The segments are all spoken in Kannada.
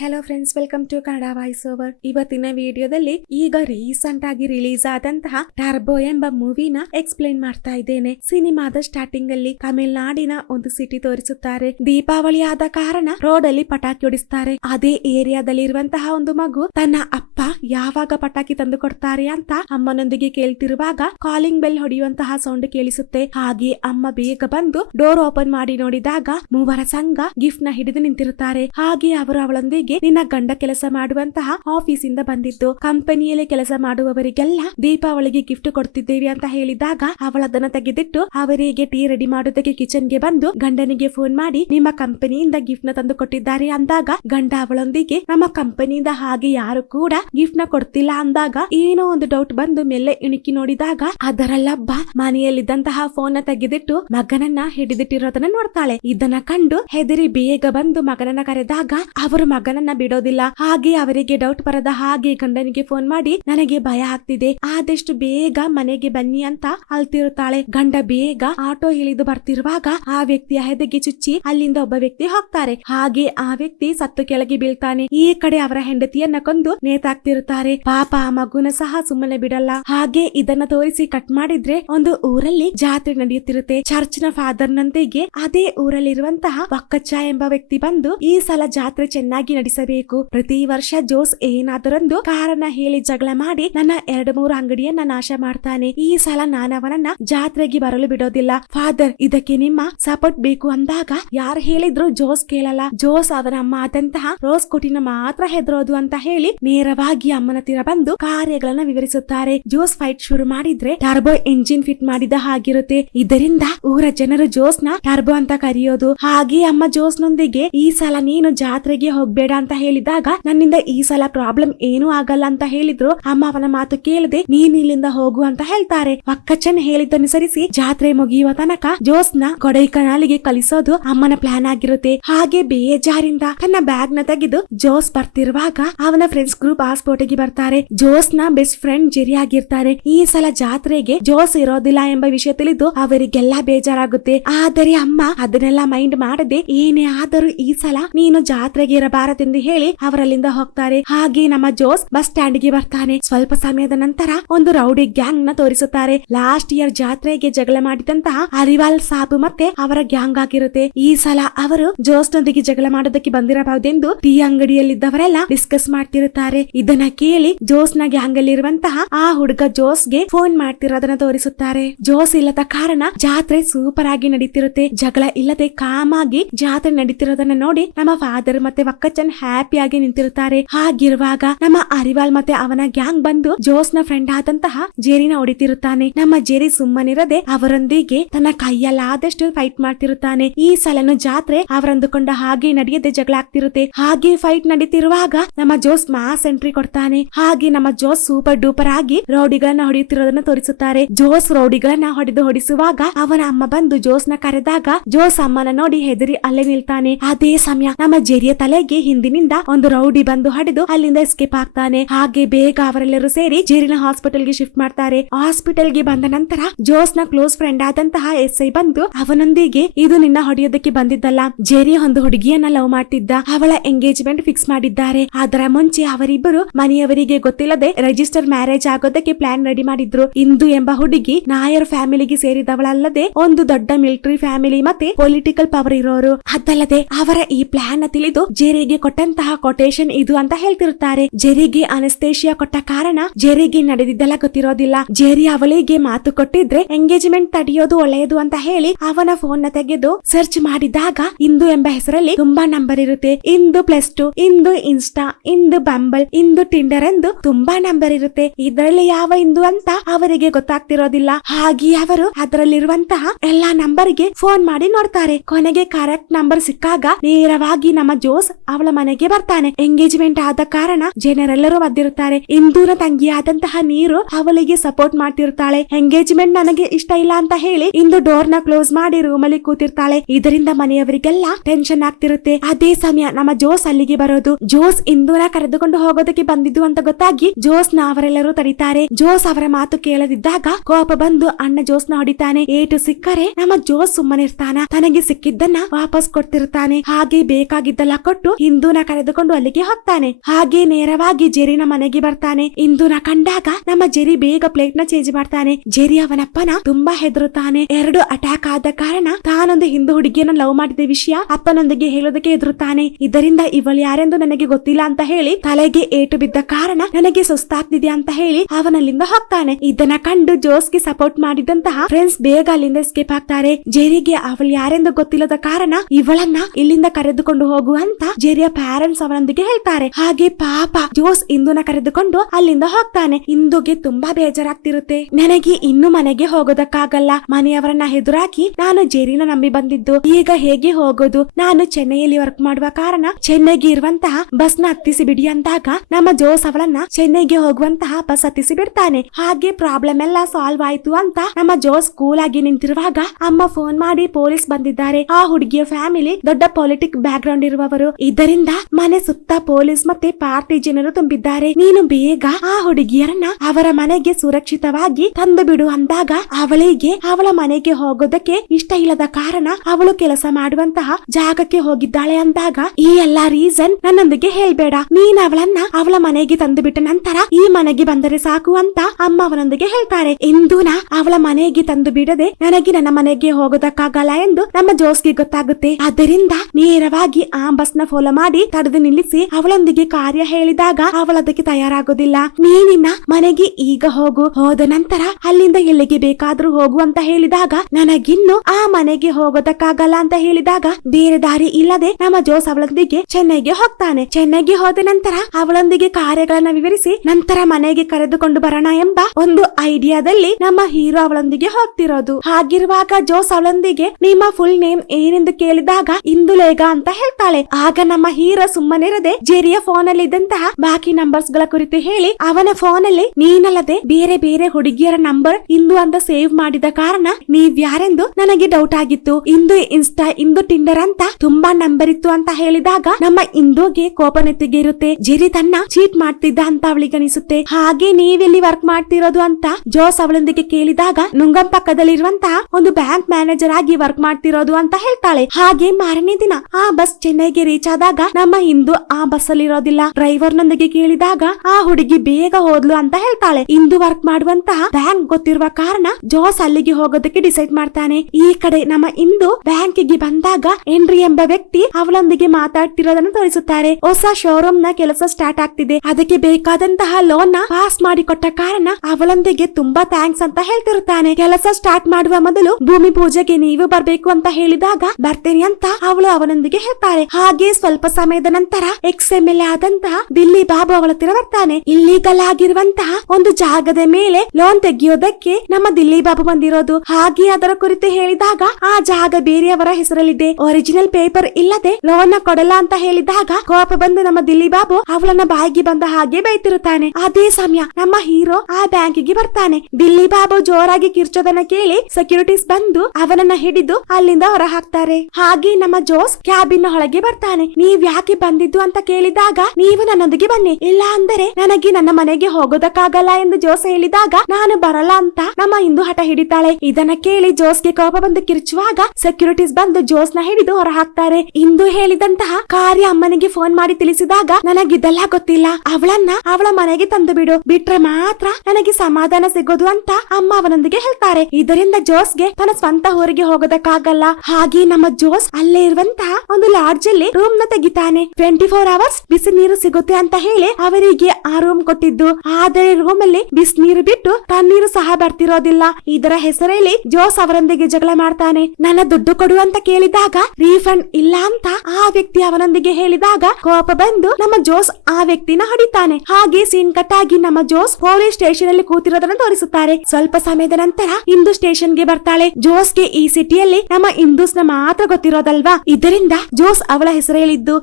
Hello friends welcome to Kannada voice over ಇವತ್ತಿನ ವಿಡಿಯೋದಲ್ಲಿ ಈಗ ರೀಸೆಂಟ್ ಆಗಿ ರಿಲೀಸ್ ಆದಂತಹ ಟರ್ಬೋ ಎಂಬ ಮೂವಿನ ಎಕ್ಸ್ಪ್ಲೈನ್ ಮಾಡ್ತಾ ಇದ್ದೇನೆ. ಸಿನಿಮಾದ ಸ್ಟಾರ್ಟಿಂಗ್ ಅಲ್ಲಿ ತಮಿಳುನಾಡಿನ ಒಂದು ಸಿಟಿ ತೋರಿಸುತ್ತಾರೆ. ದೀಪಾವಳಿ ಆದ ಕಾರಣ ರೋಡ್ ಅಲ್ಲಿ ಪಟಾಕಿ ಹೊಡಿಸ್ತಾರೆ. ಅದೇ ಏರಿಯಾದಲ್ಲಿ ಇರುವಂತಹ ಒಂದು ಮಗು ತನ್ನ ಅಪ್ಪ ಯಾವಾಗ ಪಟಾಕಿ ತಂದು ಕೊಡ್ತಾರೆ ಅಂತ ಅಮ್ಮನೊಂದಿಗೆ ಕೇಳ್ತಿರುವಾಗ ಕಾಲಿಂಗ್ ಬೆಲ್ ಹೊಡೆಯುವಂತಹ ಸೌಂಡ್ ಕೇಳಿಸುತ್ತೆ. ಹಾಗೆ ಅಮ್ಮ ಬೇಗ ಬಂದು ಡೋರ್ ಓಪನ್ ಮಾಡಿ ನೋಡಿದಾಗ ಮೂವರ ಸಂಘ ಗಿಫ್ಟ್ನ ಹಿಡಿದು ನಿಂತಿರುತ್ತಾರೆ. ಹಾಗೆ ಅವರು ಅವಳೊಂದಿಗೆ ನಿನ್ನ ಗಂಡ ಕೆಲಸ ಮಾಡುವಂತಹ ಆಫೀಸ್ ಇಂದ ಬಂದಿದ್ದು. ಕಂಪನಿಯಲ್ಲಿ ಕೆಲಸ ಮಾಡುವವರಿಗೆಲ್ಲ ದೀಪಾವಳಿಗೆ ಗಿಫ್ಟ್ ಕೊಡ್ತಿದ್ದೇವೆ ಅಂತ ಹೇಳಿದಾಗ ಅವಳದನ್ನ ತೆಗೆದಿಟ್ಟು ಅವರಿಗೆ ಟೀ ರೆಡಿ ಮಾಡೋದಕ್ಕೆ ಕಿಚನ್ಗೆ ಬಂದು ಗಂಡನಿಗೆ ಫೋನ್ ಮಾಡಿ, ನಿಮ್ಮ ಕಂಪನಿಯಿಂದ ಗಿಫ್ಟ್ನ ತಂದು ಕೊಟ್ಟಿದ್ದಾರೆ ಅಂದಾಗ ಗಂಡ ಅವಳೊಂದಿಗೆ, ನಮ್ಮ ಕಂಪನಿಯಿಂದ ಹಾಗೆ ಯಾರು ಕೂಡ ಗಿಫ್ಟ್ನ ಕೊಡ್ತಿಲ್ಲ ಅಂದಾಗ ಏನೋ ಒಂದು ಡೌಟ್ ಬಂದು ಮೆಲ್ಲೆ ಇಣುಕಿ ನೋಡಿದಾಗ ಅದರಲ್ಲಬ್ಬ ಮನೆಯಲ್ಲಿದ್ದಂತಹ ಫೋನ್ನ ತೆಗೆದಿಟ್ಟು ಮಗನನ್ನ ಹಿಡಿದಿಟ್ಟಿರೋದನ್ನ ನೋಡ್ತಾಳೆ. ಇದನ್ನ ಕಂಡು ಹೆದರಿ ಬೇಗ ಬಂದು ಮಗನನ್ನ ಕರೆದಾಗ, ಅವರು ಮಗನನ್ನ ಬಿಡೋದಿಲ್ಲ. ಹಾಗೆ ಅವರಿಗೆ ಡೌಟ್ ಬರದ ಹಾಗೆ ಗಂಡನಿಗೆ ಫೋನ್ ಮಾಡಿ, ನನಗೆ ಭಯ ಆಗ್ತಿದೆ. ಆದಷ್ಟು ಬೇಗ ಮನೆಗೆ ಬನ್ನಿ ಅಂತ ಅಳ್ತಿರುತ್ತಾಳೆ. ಗಂಡ ಬೇಗ ಆಟೋ ಇಳಿದು ಬರ್ತಿರುವಾಗ ಆ ವ್ಯಕ್ತಿಯ ಹೆದೆಗೆ ಚುಚ್ಚಿ ಅಲ್ಲಿಂದ ಒಬ್ಬ ವ್ಯಕ್ತಿ ಹೋಗ್ತಾರೆ. ಹಾಗೆ ಆ ವ್ಯಕ್ತಿ ಸತ್ತು ಕೆಳಗೆ ಬೀಳ್ತಾನೆ. ಈ ಕಡೆ ಅವರ ಹೆಂಡತಿಯನ್ನ ಕೊಂದು ನೇತಾಕ್ತಿರುತ್ತಾರೆ. ಪಾಪ ಆ ಮಗುನ ಸಹ ಸುಮ್ಮನೆ ಬಿಡಲ್ಲ. ಹಾಗೆ ಇದನ್ನ ತೋರಿಸಿ ಕಟ್ ಮಾಡಿದ್ರೆ ಒಂದು ಊರಲ್ಲಿ ಜಾತ್ರೆ ನಡೆಯುತ್ತಿರುತ್ತೆ. ಚರ್ಚ್ನ ಫಾದರ್ ನಂತೆಗೆ ಅದೇ ಊರಲ್ಲಿರುವಂತಹ ವಕ್ಕಚ್ಚ ಎಂಬ ವ್ಯಕ್ತಿ ಬಂದು ಈ ಸಲ ಜಾತ್ರೆ ಚೆನ್ನಾಗಿ ನಡೆಸಬೇಕು. ಪ್ರತಿ ವರ್ಷ ಜೋಸ್ ಏನಾದರೊಂದು ಕಾರಣ ಹೇಳಿ ಜಗಳ ಮಾಡಿ ನನ್ನ ಎರಡು ಮೂರು ಅಂಗಡಿಯನ್ನ ನಾಶ ಮಾಡ್ತಾನೆ. ಈ ಸಲ ನಾನವನನ್ನ ಜಾತ್ರೆಗೆ ಬರಲು ಬಿಡೋದಿಲ್ಲ. ಫಾದರ್, ಇದಕ್ಕೆ ನಿಮ್ಮ ಸಪೋರ್ಟ್ ಬೇಕು ಅಂದಾಗ ಯಾರು ಹೇಳಿದ್ರು ಜೋಸ್ ಕೇಳಲ್ಲ. ಜೋಸ್ ಅದರ ಅಮ್ಮ ಆದಂತಹ ರೋಸ್ ಕೊಟ್ಟಿನ ಮಾತ್ರ ಹೆದರೋದು ಅಂತ ಹೇಳಿ ನೇರವಾಗಿ ಅಮ್ಮನ ತೀರ ಬಂದು ಕಾರ್ಯಗಳನ್ನ ವಿವರಿಸುತ್ತಾರೆ. ಜೋಸ್ ಫೈಟ್ ಶುರು ಮಾಡಿದ್ರೆ ಟರ್ಬೋ ಎಂಜಿನ್ ಫಿಟ್ ಮಾಡಿದ ಹಾಗಿರುತ್ತೆ. ಇದರಿಂದ ಊರ ಜನರು ಜೋಸ್ನ ಟರ್ಬೋ ಅಂತ ಕರೆಯೋದು. ಹಾಗೆ ಅಮ್ಮ ಜೋಸ್ ನೊಂದಿಗೆ ಈ ಸಲ ನೀನು ಜಾತ್ರೆಗೆ ಹೋಗ್ಬೇಡ ಅಂತ ಹೇಳಿದಾಗ ನನ್ನಿಂದ ಈ ಸಲ ಪ್ರಾಬ್ಲಮ್ ಏನೂ ಆಗಲ್ಲ ಅಂತ ಹೇಳಿದ್ರು. ಅಮ್ಮ ಅವನ ಮಾತು ಕೇಳದೆ ನೀನ್ ಇಲ್ಲಿಂದ ಹೋಗು ಅಂತ ಹೇಳ್ತಾರೆ. ಪಕ್ಕಚ್ಚನ್ ಹೇಳಿದ್ದನುಸರಿಸಿ ಜಾತ್ರೆ ಮುಗಿಯುವ ತನಕ ಜೋಸ್ನ ಕೊಡೈಕನಾಲಿಗೆ ಕಲಿಸೋದು ಅಮ್ಮನ ಪ್ಲಾನ್ ಆಗಿರುತ್ತೆ. ಹಾಗೆ ಬೇಜಾರಿಂದ ತನ್ನ ಬ್ಯಾಗ್ನ ತೆಗೆದು ಜೋಸ್ ಬರ್ತಿರುವಾಗ ಅವನ ಫ್ರೆಂಡ್ಸ್ ಗ್ರೂಪ್ ಆ ಸ್ಪೋಟಿಗೆ ಬರ್ತಾರೆ. ಜೋಸ್ನ ಬೆಸ್ಟ್ ಫ್ರೆಂಡ್ ಜೆರಿ ಆಗಿರ್ತಾರೆ. ಈ ಸಲ ಜಾತ್ರೆಗೆ ಜೋಸ್ ಇರೋದಿಲ್ಲ ಎಂಬ ವಿಷಯ ತಿಳಿದು ಅವರಿಗೆಲ್ಲ ಬೇಜಾರಾಗುತ್ತೆ. ಆದರೆ ಅಮ್ಮ ಅದನ್ನೆಲ್ಲ ಮೈಂಡ್ ಮಾಡದೆ ಏನೇ ಆದರೂ ಈ ಸಲ ನೀನು ಜಾತ್ರೆಗೆ ಇರಬಾರದೆಂದು ಹೇಳಿ ಅವರಲ್ಲಿಂದ ಹೋಗ್ತಾರೆ. ಹಾಗೆ ನಮ್ಮ ಜೋಸ್ ಬಸ್ ಸ್ಟ್ಯಾಂಡ್ಗೆ ಬರ್ತಾನೆ. ಸ್ವಲ್ಪ ಸಮಯದ ನಂತರ ಒಂದು ರೌಡಿ ಗ್ಯಾಂಗ್ನ ತೋರಿಸುತ್ತಾರೆ. ಲಾಸ್ಟ್ ಇಯರ್ ಜಾತ್ರೆಗೆ ಜಗಳ ಮಾಡಿದಂತಹ ಅರಿವಾಲ್ ಸಾಬು ಮತ್ತೆ ಅವರ ಗ್ಯಾಂಗ್ ಆಗಿರುತ್ತೆ. ಈ ಸಲ ಅವರು ಜೋಸ್ ನೊಂದಿಗೆ ಜಗಳ ಮಾಡೋದಕ್ಕೆ ಬಂದಿರಬಹುದೆಂದು ಟೀ ಅಂಗಡಿಯಲ್ಲಿದ್ದವರೆಲ್ಲ ಡಿಸ್ಕಸ್ ಮಾಡ್ತಿರುತ್ತಾರೆ. ಇದನ್ನ ಕೇಳಿ ಜೋಸ್ನ ಗ್ಯಾಂಗ್ ಅಲ್ಲಿರುವಂತಹ ಆ ಹುಡುಗ ಜೋಸ್ಗೆ ಫೋನ್ ಮಾಡ್ತಿರೋದನ್ನ ತೋರಿಸುತ್ತಾರೆ. ಜೋಸ್ ಇಲ್ಲದ ಕಾರಣ ಜಾತ್ರೆ ಸೂಪರ್ ಆಗಿ ನಡೀತಿರುತ್ತೆ. ಜಗಳ ಇಲ್ಲದೆ ಕಾಮಾಗಿ ಜಾತ್ರೆ ನಡೀತಿರೋದನ್ನ ನೋಡಿ ನಮ್ಮ ಫಾದರ್ ಮತ್ತೆ ವಕ್ಕಚ್ಚನ್ ಹ್ಯಾಪಿಯಾಗಿ ನಿಂತಿರುತ್ತಾರೆ ಹಾಗಿರುವಾಗ ನಮ್ಮ ಅರಿವಾಲ್ ಮತ್ತೆ ಅವನ ಗ್ಯಾಂಗ್ ಬಂದು ಜೋಸ್ನ ಫ್ರೆಂಡ್ ಆದಂತಹ ಜೇರಿನ ಹೊಡಿತಿರುತ್ತಾನೆ. ನಮ್ಮ ಜೇರಿ ಸುಮ್ಮನಿರದೆ ಅವರೊಂದಿಗೆ ತನ್ನ ಕೈಯಲ್ಲಾದಷ್ಟು ಫೈಟ್ ಮಾಡ್ತಿರುತ್ತಾನೆ. ಈ ಸಲನು ಜಾತ್ರೆ ಅವರಂದುಕೊಂಡ ಹಾಗೆ ನಡೆಯದೆ ಜಗಳ ಆಗ್ತಿರುತ್ತೆ. ಹಾಗೆ ಫೈಟ್ ನಡೀತಿರುವಾಗ ನಮ್ಮ ಜೋಸ್ ಮಾಸ್ ಎಂಟ್ರಿ ಕೊಡ್ತಾನೆ. ಹಾಗೆ ನಮ್ಮ ಜೋಸ್ ಸೂಪರ್ ಡೂಪರ್ ಆಗಿ ರೌಡಿಗಳನ್ನ ಹೊಡೆಯುತ್ತಿರೋದನ್ನ ತೋರಿಸುತ್ತಾರೆ. ಜೋಸ್ ರೌಡಿಗಳನ್ನ ಹೊಡೆದು ಹೊಡಿಸುವಾಗ ಅವನ ಅಮ್ಮ ಬಂದು ಜೋಸ್ನ ಕರೆದಾಗ ಜೋಸ್ ಅಮ್ಮನ ನೋಡಿ ಹೆದರಿ ಅಲ್ಲೇ ನಿಲ್ತಾನೆ. ಅದೇ ಸಮಯ ನಮ್ಮ ಜೇರಿಯ ತಲೆಗೆ ಹಿಂದಿನಿಂದ ಒಂದು ರೌಡಿ ಬಂದು ಹಡೆದು ಅಲ್ಲಿಂದ ಎಸ್ಕೇಪ್ ಆಗ್ತಾನೆ. ಹಾಗೆ ಬೇಗ ಅವರೆಲ್ಲರೂ ಸೇರಿ ಜೇರಿನ ಹಾಸ್ಪಿಟಲ್ಗೆ ಶಿಫ್ಟ್ ಮಾಡ್ತಾರೆ. ಹಾಸ್ಪಿಟಲ್ಗೆ ಬಂದ ನಂತರ ಜೋಸ್ನ ಕ್ಲೋಸ್ ಫ್ರೆಂಡ್ ಆದಂತಹ ಎಸ್ ಐ ಬಂದು ಅವನೊಂದಿಗೆ ಇದು ನಿನ್ನ ಹೊಡೆಯೋದಕ್ಕೆ ಬಂದಿದ್ದಲ್ಲ. ಜೆರಿ ಒಂದು ಹುಡುಗಿಯನ್ನ ಲವ್ ಮಾಡ್ತಿದ್ದ. ಅವಳ ಎಂಗೇಜ್ಮೆಂಟ್ ಫಿಕ್ಸ್ ಮಾಡಿದ್ದಾರೆ. ಅದರ ಮುಂಚೆ ಅವರಿಬ್ಬರು ಮನೆಯವರಿಗೆ ಗೊತ್ತಿಲ್ಲದೆ ರಿಜಿಸ್ಟರ್ ಮ್ಯಾರೇಜ್ ಆಗೋದಕ್ಕೆ ಪ್ಲಾನ್ ರೆಡಿ ಮಾಡಿದ್ರು. ಇಂದು ಎಂಬ ಹುಡುಗಿ ನಾಯರ್ ಫ್ಯಾಮಿಲಿಗೆ ಸೇರಿದವಳಲ್ಲದೆ ಒಂದು ದೊಡ್ಡ ಮಿಲಿಟರಿ ಫ್ಯಾಮಿಲಿ ಮತ್ತೆ ಪೊಲಿಟಿಕಲ್ ಪವರ್ ಇರೋರು. ಅದಲ್ಲದೆ ಅವರ ಈ ಪ್ಲಾನ್ ತಿಳಿದು ಜೆರಿಗೆ ಕೊಟ್ಟಂತಹ ಕೊಟೇಶನ್ ಇದು ಅಂತ ಹೇಳ್ತಿರುತ್ತಾರೆ. ಜೆರಿಗೆ ಅನಸ್ತೇಶಿಯಾ ಕೊಟ್ಟ ಕಾರಣ ಜೆರಿಗೆ ನಡೆದಿದ್ದೆಲ್ಲ ಗೊತ್ತಿರೋದಿಲ್ಲ. ಜೆರಿ ಅವಳಿಗೆ ಮಾತು ಕೊಟ್ಟಿದ್ರೆ ಎಂಗೇಜ್ಮೆಂಟ್ ತಡೆಯೋದು ಒಳ್ಳೆಯದು ಅಂತ ಹೇಳಿ ಅವನ ಫೋನ್ನ ತೆಗೆದು ಸರ್ಚ್ ಮಾಡಿದಾಗ ಇಂದು ಎಂಬ ಹೆಸರಲ್ಲಿ ತುಂಬಾ ನಂಬರ್ ಇರುತ್ತೆ. Indu plus two Indu Insta Indu Bumble Indu Tinder ಎಂದು ತುಂಬಾ ನಂಬರ್ ಇರುತ್ತೆ. ಇದರಲ್ಲಿ ಯಾವ ಇಂದು ಅಂತ ಅವರಿಗೆ ಗೊತ್ತಾಗ್ತಿರೋದಿಲ್ಲ. ಹಾಗೆ ಅವರು ಅದರಲ್ಲಿರುವಂತಹ ಎಲ್ಲಾ ನಂಬರ್ಗೆ ಫೋನ್ ಮಾಡಿ ನೋಡ್ತಾರೆ. ಕೊನೆಗೆ ಕರೆಕ್ಟ್ ನಂಬರ್ ಸಿಕ್ಕಾಗ ನೇರವಾಗಿ ನಮ್ಮ ಜೋಸ್ ಅವಳ ಮನೆಗೆ ಬರ್ತಾನೆ. ಎಂಗೇಜ್ಮೆಂಟ್ ಆದ ಕಾರಣ ಜನರೆಲ್ಲರೂ ಒದ್ದಿರುತ್ತಾರೆ. ಇಂದೂರ ತಂಗಿಯಾದಂತಹ ನೀರು ಅವಳಿಗೆ ಸಪೋರ್ಟ್ ಮಾಡ್ತಿರ್ತಾಳೆ. ಎಂಗೇಜ್ಮೆಂಟ್ ನನಗೆ ಇಷ್ಟ ಇಲ್ಲ ಅಂತ ಹೇಳಿ ಇಂದು ಡೋರ್ನ ಕ್ಲೋಸ್ ಮಾಡಿ ರೂಮ್ ಅಲ್ಲಿ ಕೂತಿರ್ತಾಳೆ. ಇದರಿಂದ ಮನೆಯವರಿಗೆಲ್ಲ ಟೆನ್ಷನ್ ಆಗ್ತಿರುತ್ತೆ. ಅದೇ ಸಮಯ ನಮ್ಮ ಜೋಸ್ ಅಲ್ಲಿಗೆ ಬರೋದು. ಜೋಸ್ ಇಂದೂರ ಕರೆದುಕೊಂಡು ಹೋಗೋದಕ್ಕೆ ಬಂದಿದ್ದು ಅಂತ ಗೊತ್ತಾಗಿ ಜೋಸ್ನ ಅವರೆಲ್ಲರೂ ತಡಿತಾರೆ. ಜೋಸ್ ಅವರ ಮಾತು ಕೇಳದಿದ್ದಾಗ ಕೋಪ ಬಂದು ಅಣ್ಣ ಜೋಸ್ನ ಹೊಡಿತಾನೆ. ಏಟು ಸಿಕ್ಕರೆ ನಮ್ಮ ಜೋಸ್ ಸುಮ್ಮನಿರ್ತಾನ. ತನಗೆ ಸಿಕ್ಕಿದ್ದನ್ನ ವಾಪಸ್ ಕೊಡ್ತಿರ್ತಾನೆ. ಹಾಗೆ ಬೇಕಾಗಿದ್ದಲ್ಲ ಕೊಟ್ಟು ಹಿಂದೂ ಇಂದುನ ಕರೆದುಕೊಂಡು ಅಲ್ಲಿಗೆ ಹೋಗ್ತಾನೆ. ಹಾಗೆ ನೇರವಾಗಿ ಜೆರಿನ ಮನೆಗೆ ಬರ್ತಾನೆ. ಇಂದುನ ಕಂಡಾಗ ನಮ್ಮ ಜೆರಿ ಬೇಗ ಪ್ಲೇಟ್ನ ಚೇಂಜ್ ಮಾಡ್ತಾನೆ. ಜೆರಿ ಅವನಪ್ಪನ ತುಂಬಾ ಹೆದರುತ್ತಾನೆ. ಎರಡು ಅಟ್ಯಾಕ್ ಆದ ಕಾರಣ ತಾನೊಂದು ಹಿಂದೂ ಹುಡುಗಿಯನ್ನ ಲವ್ ಮಾಡಿದ ವಿಷಯ ಅಪ್ಪನೊಂದಿಗೆ ಹೇಳೋದಕ್ಕೆ ಹೆದರುತ್ತಾನೆ. ಇದರಿಂದ ಇವಳು ಯಾರೆಂದು ನನಗೆ ಗೊತ್ತಿಲ್ಲ ಅಂತ ಹೇಳಿ ತಲೆಗೆ ಏಟು ಬಿದ್ದ ಕಾರಣ ನನಗೆ ಸುಸ್ತಾಗ್ತಿದೆ ಅಂತ ಹೇಳಿ ಅವನಲ್ಲಿಂದ ಹೋಗ್ತಾನೆ. ಇದನ್ನ ಕಂಡು ಜೋಸ್ಗೆ ಸಪೋರ್ಟ್ ಮಾಡಿದಂತಹ ಫ್ರೆಂಡ್ಸ್ ಬೇಗ ಅಲ್ಲಿಂದ ಎಸ್ಕೇಪ್ ಆಗ್ತಾರೆ. ಜೆರಿಗೆ ಅವಳು ಯಾರೆಂದು ಗೊತ್ತಿಲ್ಲದ ಕಾರಣ ಇವಳನ್ನ ಇಲ್ಲಿಂದ ಕರೆದುಕೊಂಡು ಹೋಗುವಂತ ಜೆರಿಯ ಪ್ಯಾರೆಂಟ್ಸ್ ಅವನೊಂದಿಗೆ ಹೇಳ್ತಾರೆ. ಹಾಗೆ ಪಾಪ ಜೋಸ್ ಇಂದುನ ಕರೆದುಕೊಂಡು ಅಲ್ಲಿಂದ ಹೋಗ್ತಾನೆ. ಇಂದುಗೆ ತುಂಬಾ ಬೇಜಾರಾಗ್ತಿರುತ್ತೆ. ನನಗೆ ಇನ್ನು ಮನೆಗೆ ಹೋಗೋದಕ್ಕಾಗಲ್ಲ. ಮನೆಯವರನ್ನ ಎದುರಾಕಿ ನಾನು ಜೇರಿನ ನಂಬಿ ಬಂದಿದ್ದು. ಈಗ ಹೇಗೆ ಹೋಗೋದು? ನಾನು ಚೆನ್ನೈಯಲ್ಲಿ ವರ್ಕ್ ಮಾಡುವ ಕಾರಣ ಚೆನ್ನೈಗೆ ಇರುವಂತಹ ಬಸ್ನ ಹತ್ತಿಸಿ ಬಿಡಿ ಅಂದಾಗ ನಮ್ಮ ಜೋಸ್ ಅವಳನ್ನ ಚೆನ್ನೈಗೆ ಹೋಗುವಂತಹ ಬಸ್ ಹತ್ತಿಸಿ ಬಿಡ್ತಾನೆ. ಹಾಗೆ ಪ್ರಾಬ್ಲಮ್ ಎಲ್ಲ ಸಾಲ್ವ್ ಆಯ್ತು ಅಂತ ನಮ್ಮ ಜೋಸ್ ಕೂಲ್ ಆಗಿ ನಿಂತಿರುವಾಗ ಅಮ್ಮ ಫೋನ್ ಮಾಡಿ ಪೊಲೀಸ್ ಬಂದಿದ್ದಾರೆ. ಆ ಹುಡುಗಿಯ ಫ್ಯಾಮಿಲಿ ದೊಡ್ಡ ಪೊಲಿಟಿಕ್ ಬ್ಯಾಕ್ ಗ್ರೌಂಡ್ ಇರುವವರು. ಇದರಿಂದ ಮನೆ ಸುತ್ತ ಪೊಲೀಸ್ ಮತ್ತೆ ಪಾರ್ಟಿ ಜನರು ತುಂಬಿದ್ದಾರೆ. ನೀನು ಬೇಗ ಆ ಹುಡುಗಿಯರನ್ನ ಅವರ ಮನೆಗೆ ಸುರಕ್ಷಿತವಾಗಿ ತಂದು ಬಿಡು ಅಂದಾಗ ಅವಳಿಗೆ ಅವಳ ಮನೆಗೆ ಹೋಗೋದಕ್ಕೆ ಇಷ್ಟ ಇಲ್ಲದ ಕಾರಣ ಅವಳು ಕೆಲಸ ಮಾಡುವಂತಹ ಜಾಗಕ್ಕೆ ಹೋಗಿದ್ದಾಳೆ ಅಂದಾಗ ಈ ಎಲ್ಲಾ ರೀಸನ್ ನನ್ನೊಂದಿಗೆ ಹೇಳ್ಬೇಡ. ನೀನ್ ಅವಳನ್ನ ಅವಳ ಮನೆಗೆ ತಂದು ಬಿಟ್ಟ ನಂತರ ಈ ಮನೆಗೆ ಬಂದರೆ ಸಾಕು ಅಂತ ಅಮ್ಮ ಅವನೊಂದಿಗೆ ಹೇಳ್ತಾರೆ. ಇಂದುನ ಅವಳ ಮನೆಗೆ ತಂದು ಬಿಡದೆ ನನಗೆ ನನ್ನ ಮನೆಗೆ ಹೋಗೋದಕ್ಕಾಗಲ್ಲ ಎಂದು ನಮ್ಮ ಜೋಸ್ಗೆ ಗೊತ್ತಾಗುತ್ತೆ. ಅದರಿಂದ ನೇರವಾಗಿ ಆ ಬಸ್ನ ಫಾಲೋ ಮಾಡಿ ತಡೆದು ನಿಲ್ಲಿಸಿ ಅವಳೊಂದಿಗೆ ಕಾರ್ಯ ಹೇಳಿದಾಗ ಅವಳದಕ್ಕೆ ತಯಾರಾಗೋದಿಲ್ಲ ನೀನಿನ್ನ ಮನೆಗೆ ಈಗ ಹೋಗು. ಹೋದ ನಂತರ ಅಲ್ಲಿಂದ ಎಲ್ಲಿಗೆ ಬೇಕಾದ್ರೂ ಹೋಗು ಅಂತ ಹೇಳಿದಾಗ ನನಗಿನ್ನು ಆ ಮನೆಗೆ ಹೋಗೋದಕ್ಕಾಗಲ್ಲ ಅಂತ ಹೇಳಿದಾಗ ಬೇರೆ ದಾರಿ ಇಲ್ಲದೆ ನಮ್ಮ ಜೋಸ್ ಅವಳೊಂದಿಗೆ ಚೆನ್ನೈಗೆ ಹೋಗ್ತಾನೆ. ಚೆನ್ನೈಗೆ ಹೋದ ನಂತರ ಅವಳೊಂದಿಗೆ ಕಾರ್ಯಗಳನ್ನ ವಿವರಿಸಿ ನಂತರ ಮನೆಗೆ ಕರೆದುಕೊಂಡು ಬರೋಣ ಎಂಬ ಒಂದು ಐಡಿಯಾದಲ್ಲಿ ನಮ್ಮ ಹೀರೋ ಅವಳೊಂದಿಗೆ ಹೋಗ್ತಿರೋದು. ಹಾಗಿರುವಾಗ ಜೋಸ್ ಅವಳೊಂದಿಗೆ ನಿಮ್ಮ ಫುಲ್ ನೇಮ್ ಏನೆಂದು ಕೇಳಿದಾಗ ಇಂದುಲೇಗ ಅಂತ ಹೇಳ್ತಾಳೆ. ಆಗ ನಮ್ಮ ಹೀರೋ ಸುಮ್ಮನಿರದೆ ಜೆರಿಯ ಫೋನ್ ಅಲ್ಲಿ ಇದ್ದಂತಹ ಬಾಕಿ ನಂಬರ್ಸ್ಗಳ ಕುರಿತು ಹೇಳಿ, ಅವನ ಫೋನ್ ಅಲ್ಲಿ ನೀನಲ್ಲದೆ ಬೇರೆ ಬೇರೆ ಹುಡುಗಿಯರ ನಂಬರ್ ಇಂದು ಅಂತ ಸೇವ್ ಮಾಡಿದ ಕಾರಣ ನೀವ್ ಯಾರೆಂದು ನನಗೆ ಡೌಟ್ ಆಗಿತ್ತು. ಇಂದು ಇನ್ಸ್ಟಾ, ಇಂದು ಟಿಂಡರ್ ಅಂತ ತುಂಬಾ ನಂಬರ್ ಇತ್ತು ಅಂತ ಹೇಳಿದಾಗ ನಮ್ಮ ಇಂದುಗೆ ಕೋಪ ನೆತ್ತಿಗೆ ಇರುತ್ತೆ. ಜೆರಿ ತನ್ನ ಚೀಟ್ ಮಾಡ್ತಿದ್ದ ಅಂತ ಅವಳಿಗೆ ಅನಿಸುತ್ತೆ ಹಾಗೆ ನೀವೆಲ್ಲಿ ವರ್ಕ್ ಮಾಡ್ತಿರೋದು ಅಂತ ಜೋಸ್ ಅವಳೊಂದಿಗೆ ಕೇಳಿದಾಗ ನುಂಗಂ ಪಕ್ಕದಲ್ಲಿರುವಂತಹ ಒಂದು ಬ್ಯಾಂಕ್ ಮ್ಯಾನೇಜರ್ ಆಗಿ ವರ್ಕ್ ಮಾಡ್ತಿರೋದು ಅಂತ ಹೇಳ್ತಾಳೆ. ಹಾಗೆ ಮಾರನೇ ದಿನ ಆ ಬಸ್ ಚೆನ್ನೈಗೆ ರೀಚ್ ಆದಾಗ ನಮ್ಮ ಇಂದು ಆ ಬಸ್ ಅಲ್ಲಿ ಇರೋದಿಲ್ಲ ಡ್ರೈವರ್ ನೊಂದಿಗೆ ಕೇಳಿದಾಗ ಆ ಹುಡುಗಿ ಬೇಗ ಹೋದ್ಲು ಅಂತ ಹೇಳ್ತಾಳೆ. ಇಂದು ವರ್ಕ್ ಮಾಡುವಂತಹ ಬ್ಯಾಂಕ್ ಗೊತ್ತಿರುವ ಕಾರಣ ಜೋಸ್ ಅಲ್ಲಿಗೆ ಹೋಗೋದಕ್ಕೆ ಡಿಸೈಡ್ ಮಾಡ್ತಾನೆ. ಈ ಕಡೆ ನಮ್ಮ ಇಂದು ಬ್ಯಾಂಕಿಗೆ ಬಂದಾಗ ಎನ್ರಿ ಎಂಬ ವ್ಯಕ್ತಿ ಅವಳೊಂದಿಗೆ ಮಾತಾಡ್ತಿರೋದನ್ನು ತೋರಿಸುತ್ತಾರೆ. ಹೊಸ ಶೋರೂಮ್ನ ಕೆಲಸ ಸ್ಟಾರ್ಟ್ ಆಗ್ತಿದೆ. ಅದಕ್ಕೆ ಬೇಕಾದಂತಹ ಲೋನ್ನ ಪಾಸ್ ಮಾಡಿ ಕೊಟ್ಟ ಕಾರಣ ಅವಳೊಂದಿಗೆ ತುಂಬಾ ಥ್ಯಾಂಕ್ಸ್ ಅಂತ ಹೇಳ್ತಿರುತ್ತಾನೆ. ಕೆಲಸ ಸ್ಟಾರ್ಟ್ ಮಾಡುವ ಮೊದಲು ಭೂಮಿ ಪೂಜೆಗೆ ನೀವು ಬರ್ಬೇಕು ಅಂತ ಹೇಳಿದಾಗ ಬರ್ತೇನೆ ಅಂತ ಅವಳು ಅವನೊಂದಿಗೆ ಹೇಳ್ತಾರೆ ಹಾಗೆ ಸ್ವಲ್ಪ ಸಮಯದ ನಂತರ ಎಕ್ಸ್ ಎಂ ಎಲ್ ಆದಂತಹ ದಿಲ್ಲಿ ಬಾಬು ಅವಳ ಹತ್ತಿರ ಬರ್ತಾನೆ. ಇಲ್ಲಿಗಲ್ ಆಗಿರುವಂತಹ ಒಂದು ಜಾಗದ ಮೇಲೆ ಲೋನ್ ತೆಗೆಯೋದಕ್ಕೆ ನಮ್ಮ ದಿಲ್ಲಿ ಬಾಬು ಬಂದಿರೋದು. ಹಾಗೆ ಅದರ ಕುರಿತು ಹೇಳಿದಾಗ ಆ ಜಾಗ ಬೇರೆಯವರ ಹೆಸರಲ್ಲಿದೆ. ಒರಿಜಿನಲ್ ಪೇಪರ್ ಇಲ್ಲದೆ ಲೋನ್ನ ಕೊಡಲ್ಲ ಅಂತ ಹೇಳಿದಾಗ ಕೋಪ ಬಂದು ನಮ್ಮ ದಿಲ್ಲಿ ಬಾಬು ಅವಳನ್ನ ಬಾಯಿಗೆ ಬಂದ ಹಾಗೆ ಬೈತಿರುತ್ತಾನೆ. ಅದೇ ಸಮಯ ನಮ್ಮ ಹೀರೋ ಆ ಬ್ಯಾಂಕಿಗೆ ಬರ್ತಾನೆ. ದಿಲ್ಲಿ ಬಾಬು ಜೋರಾಗಿ ಕಿರ್ಚೋದನ್ನ ಕೇಳಿ ಸೆಕ್ಯೂರಿಟೀಸ್ ಬಂದು ಅವನನ್ನ ಹಿಡಿದು ಅಲ್ಲಿಂದ ಹೊರ ಹಾಕ್ತಾರೆ ಹಾಗೆ ನಮ್ಮ ಜೋಸ್ ಕ್ಯಾಬಿನ್ ಒಳಗೆ ಬರ್ತಾನೆ. ನೀವ್ ಯಾಕೆ ಬಂದಿದ್ದು ಅಂತ ಕೇಳಿದಾಗ, ನೀವು ನನ್ನೊಂದಿಗೆ ಬನ್ನಿ. ಇಲ್ಲ ಅಂದರೆ ನನಗೆ ನನ್ನ ಮನೆಗೆ ಹೋಗೋದಕ್ಕಾಗಲ್ಲ ಎಂದು ಜೋಸ್ ಹೇಳಿದಾಗ, ನಾನು ಬರಲ್ಲ ಅಂತ ನಮ್ಮ ಇಂದು ಹಠ ಹಿಡಿತಾಳೆ. ಇದನ್ನ ಕೇಳಿ ಜೋಸ್ಗೆ ಕೋಪ ಬಂದು ಕಿರ್ಚುವಾಗ ಸೆಕ್ಯೂರಿಟೀಸ್ ಬಂದು ಜೋಸ್ನ ಹಿಡಿದು ಹೊರ ಹಾಕ್ತಾರೆ ಇಂದು ಹೇಳಿದಂತಹ ಕಾರ್ಯ ಅಮ್ಮನಿಗೆ ಫೋನ್ ಮಾಡಿ ತಿಳಿಸಿದಾಗ, ನನಗಿದೆಲ್ಲ ಗೊತ್ತಿಲ್ಲ. ಅವಳನ್ನ ಅವಳ ಮನೆಗೆ ತಂದು ಬಿಡು ಬಿಟ್ರೆ ಮಾತ್ರ ನನಗೆ ಸಮಾಧಾನ ಸಿಗೋದು ಅಂತ ಅಮ್ಮ ಅವನೊಂದಿಗೆ ಹೇಳ್ತಾರೆ. ಇದರಿಂದ ಜೋಸ್ಗೆ ತನ್ನ ಸ್ವಂತ ಊರಿಗೆ ಹೋಗೋದಕ್ಕಾಗಲ್ಲ. ಹಾಗೆ ನಮ್ಮ ಜೋಸ್ ಅಲ್ಲೇ ಇರುವಂತಹ ಒಂದು ಲಾಡ್ಜ್ ಅಲ್ಲಿ ರೂಮ್ನ ತೆಗಿತಾನೆ ಟ್ವೆಂಟಿ ಫೋರ್ ಅವರ್ಸ್ ಬಿಸಿ ನೀರು ಸಿಗುತ್ತೆ ಅಂತ ಹೇಳಿ ಅವರಿಗೆ ಆ ರೂಮ್ ಕೊಟ್ಟಿದ್ದು. ಆದರೆ ರೂಮ್ ಅಲ್ಲಿ ಬಿಸಿ ನೀರು ಬಿಟ್ಟು ತಣ್ಣೀರು ಸಹ ಬರ್ತಿರೋದಿಲ್ಲ. ಇದರ ಹೆಸರಲ್ಲಿ ಜೋಸ್ ಅವರೊಂದಿಗೆ ಜಗಳ ಮಾಡ್ತಾನೆ. ನನ್ನ ದುಡ್ಡು ಕೊಡು ಅಂತ ಕೇಳಿದಾಗ ರೀಫಂಡ್ ಇಲ್ಲ ಅಂತ ಆ ವ್ಯಕ್ತಿ ಅವನೊಂದಿಗೆ ಹೇಳಿದಾಗ ಕೋಪ ಬಂದು ನಮ್ಮ ಜೋಸ್ ಆ ವ್ಯಕ್ತಿನ ಹೊಡಿತಾನೆ. ಹಾಗೆ ಸೀನ್ ಕಟ್ ಆಗಿ ನಮ್ಮ ಜೋಸ್ ಪೊಲೀಸ್ ಸ್ಟೇಷನ್ ಅಲ್ಲಿ ಕೂತಿರೋದನ್ನ ತೋರಿಸುತ್ತಾರೆ. ಸ್ವಲ್ಪ ಸಮಯದ ನಂತರ ಇಂದು ಸ್ಟೇಷನ್ಗೆ ಬರ್ತಾಳೆ. ಜೋಸ್ಗೆ ಈ ಸಿಟಿಯಲ್ಲಿ ನಮ್ಮ ಹಿಂದೂಸ್ನ ಮಾತ್ರ ಗೊತ್ತಿರೋದಲ್ವಾ? ಇದರಿಂದ ಜೋಸ್ ಅವಳ ಹೆಸರು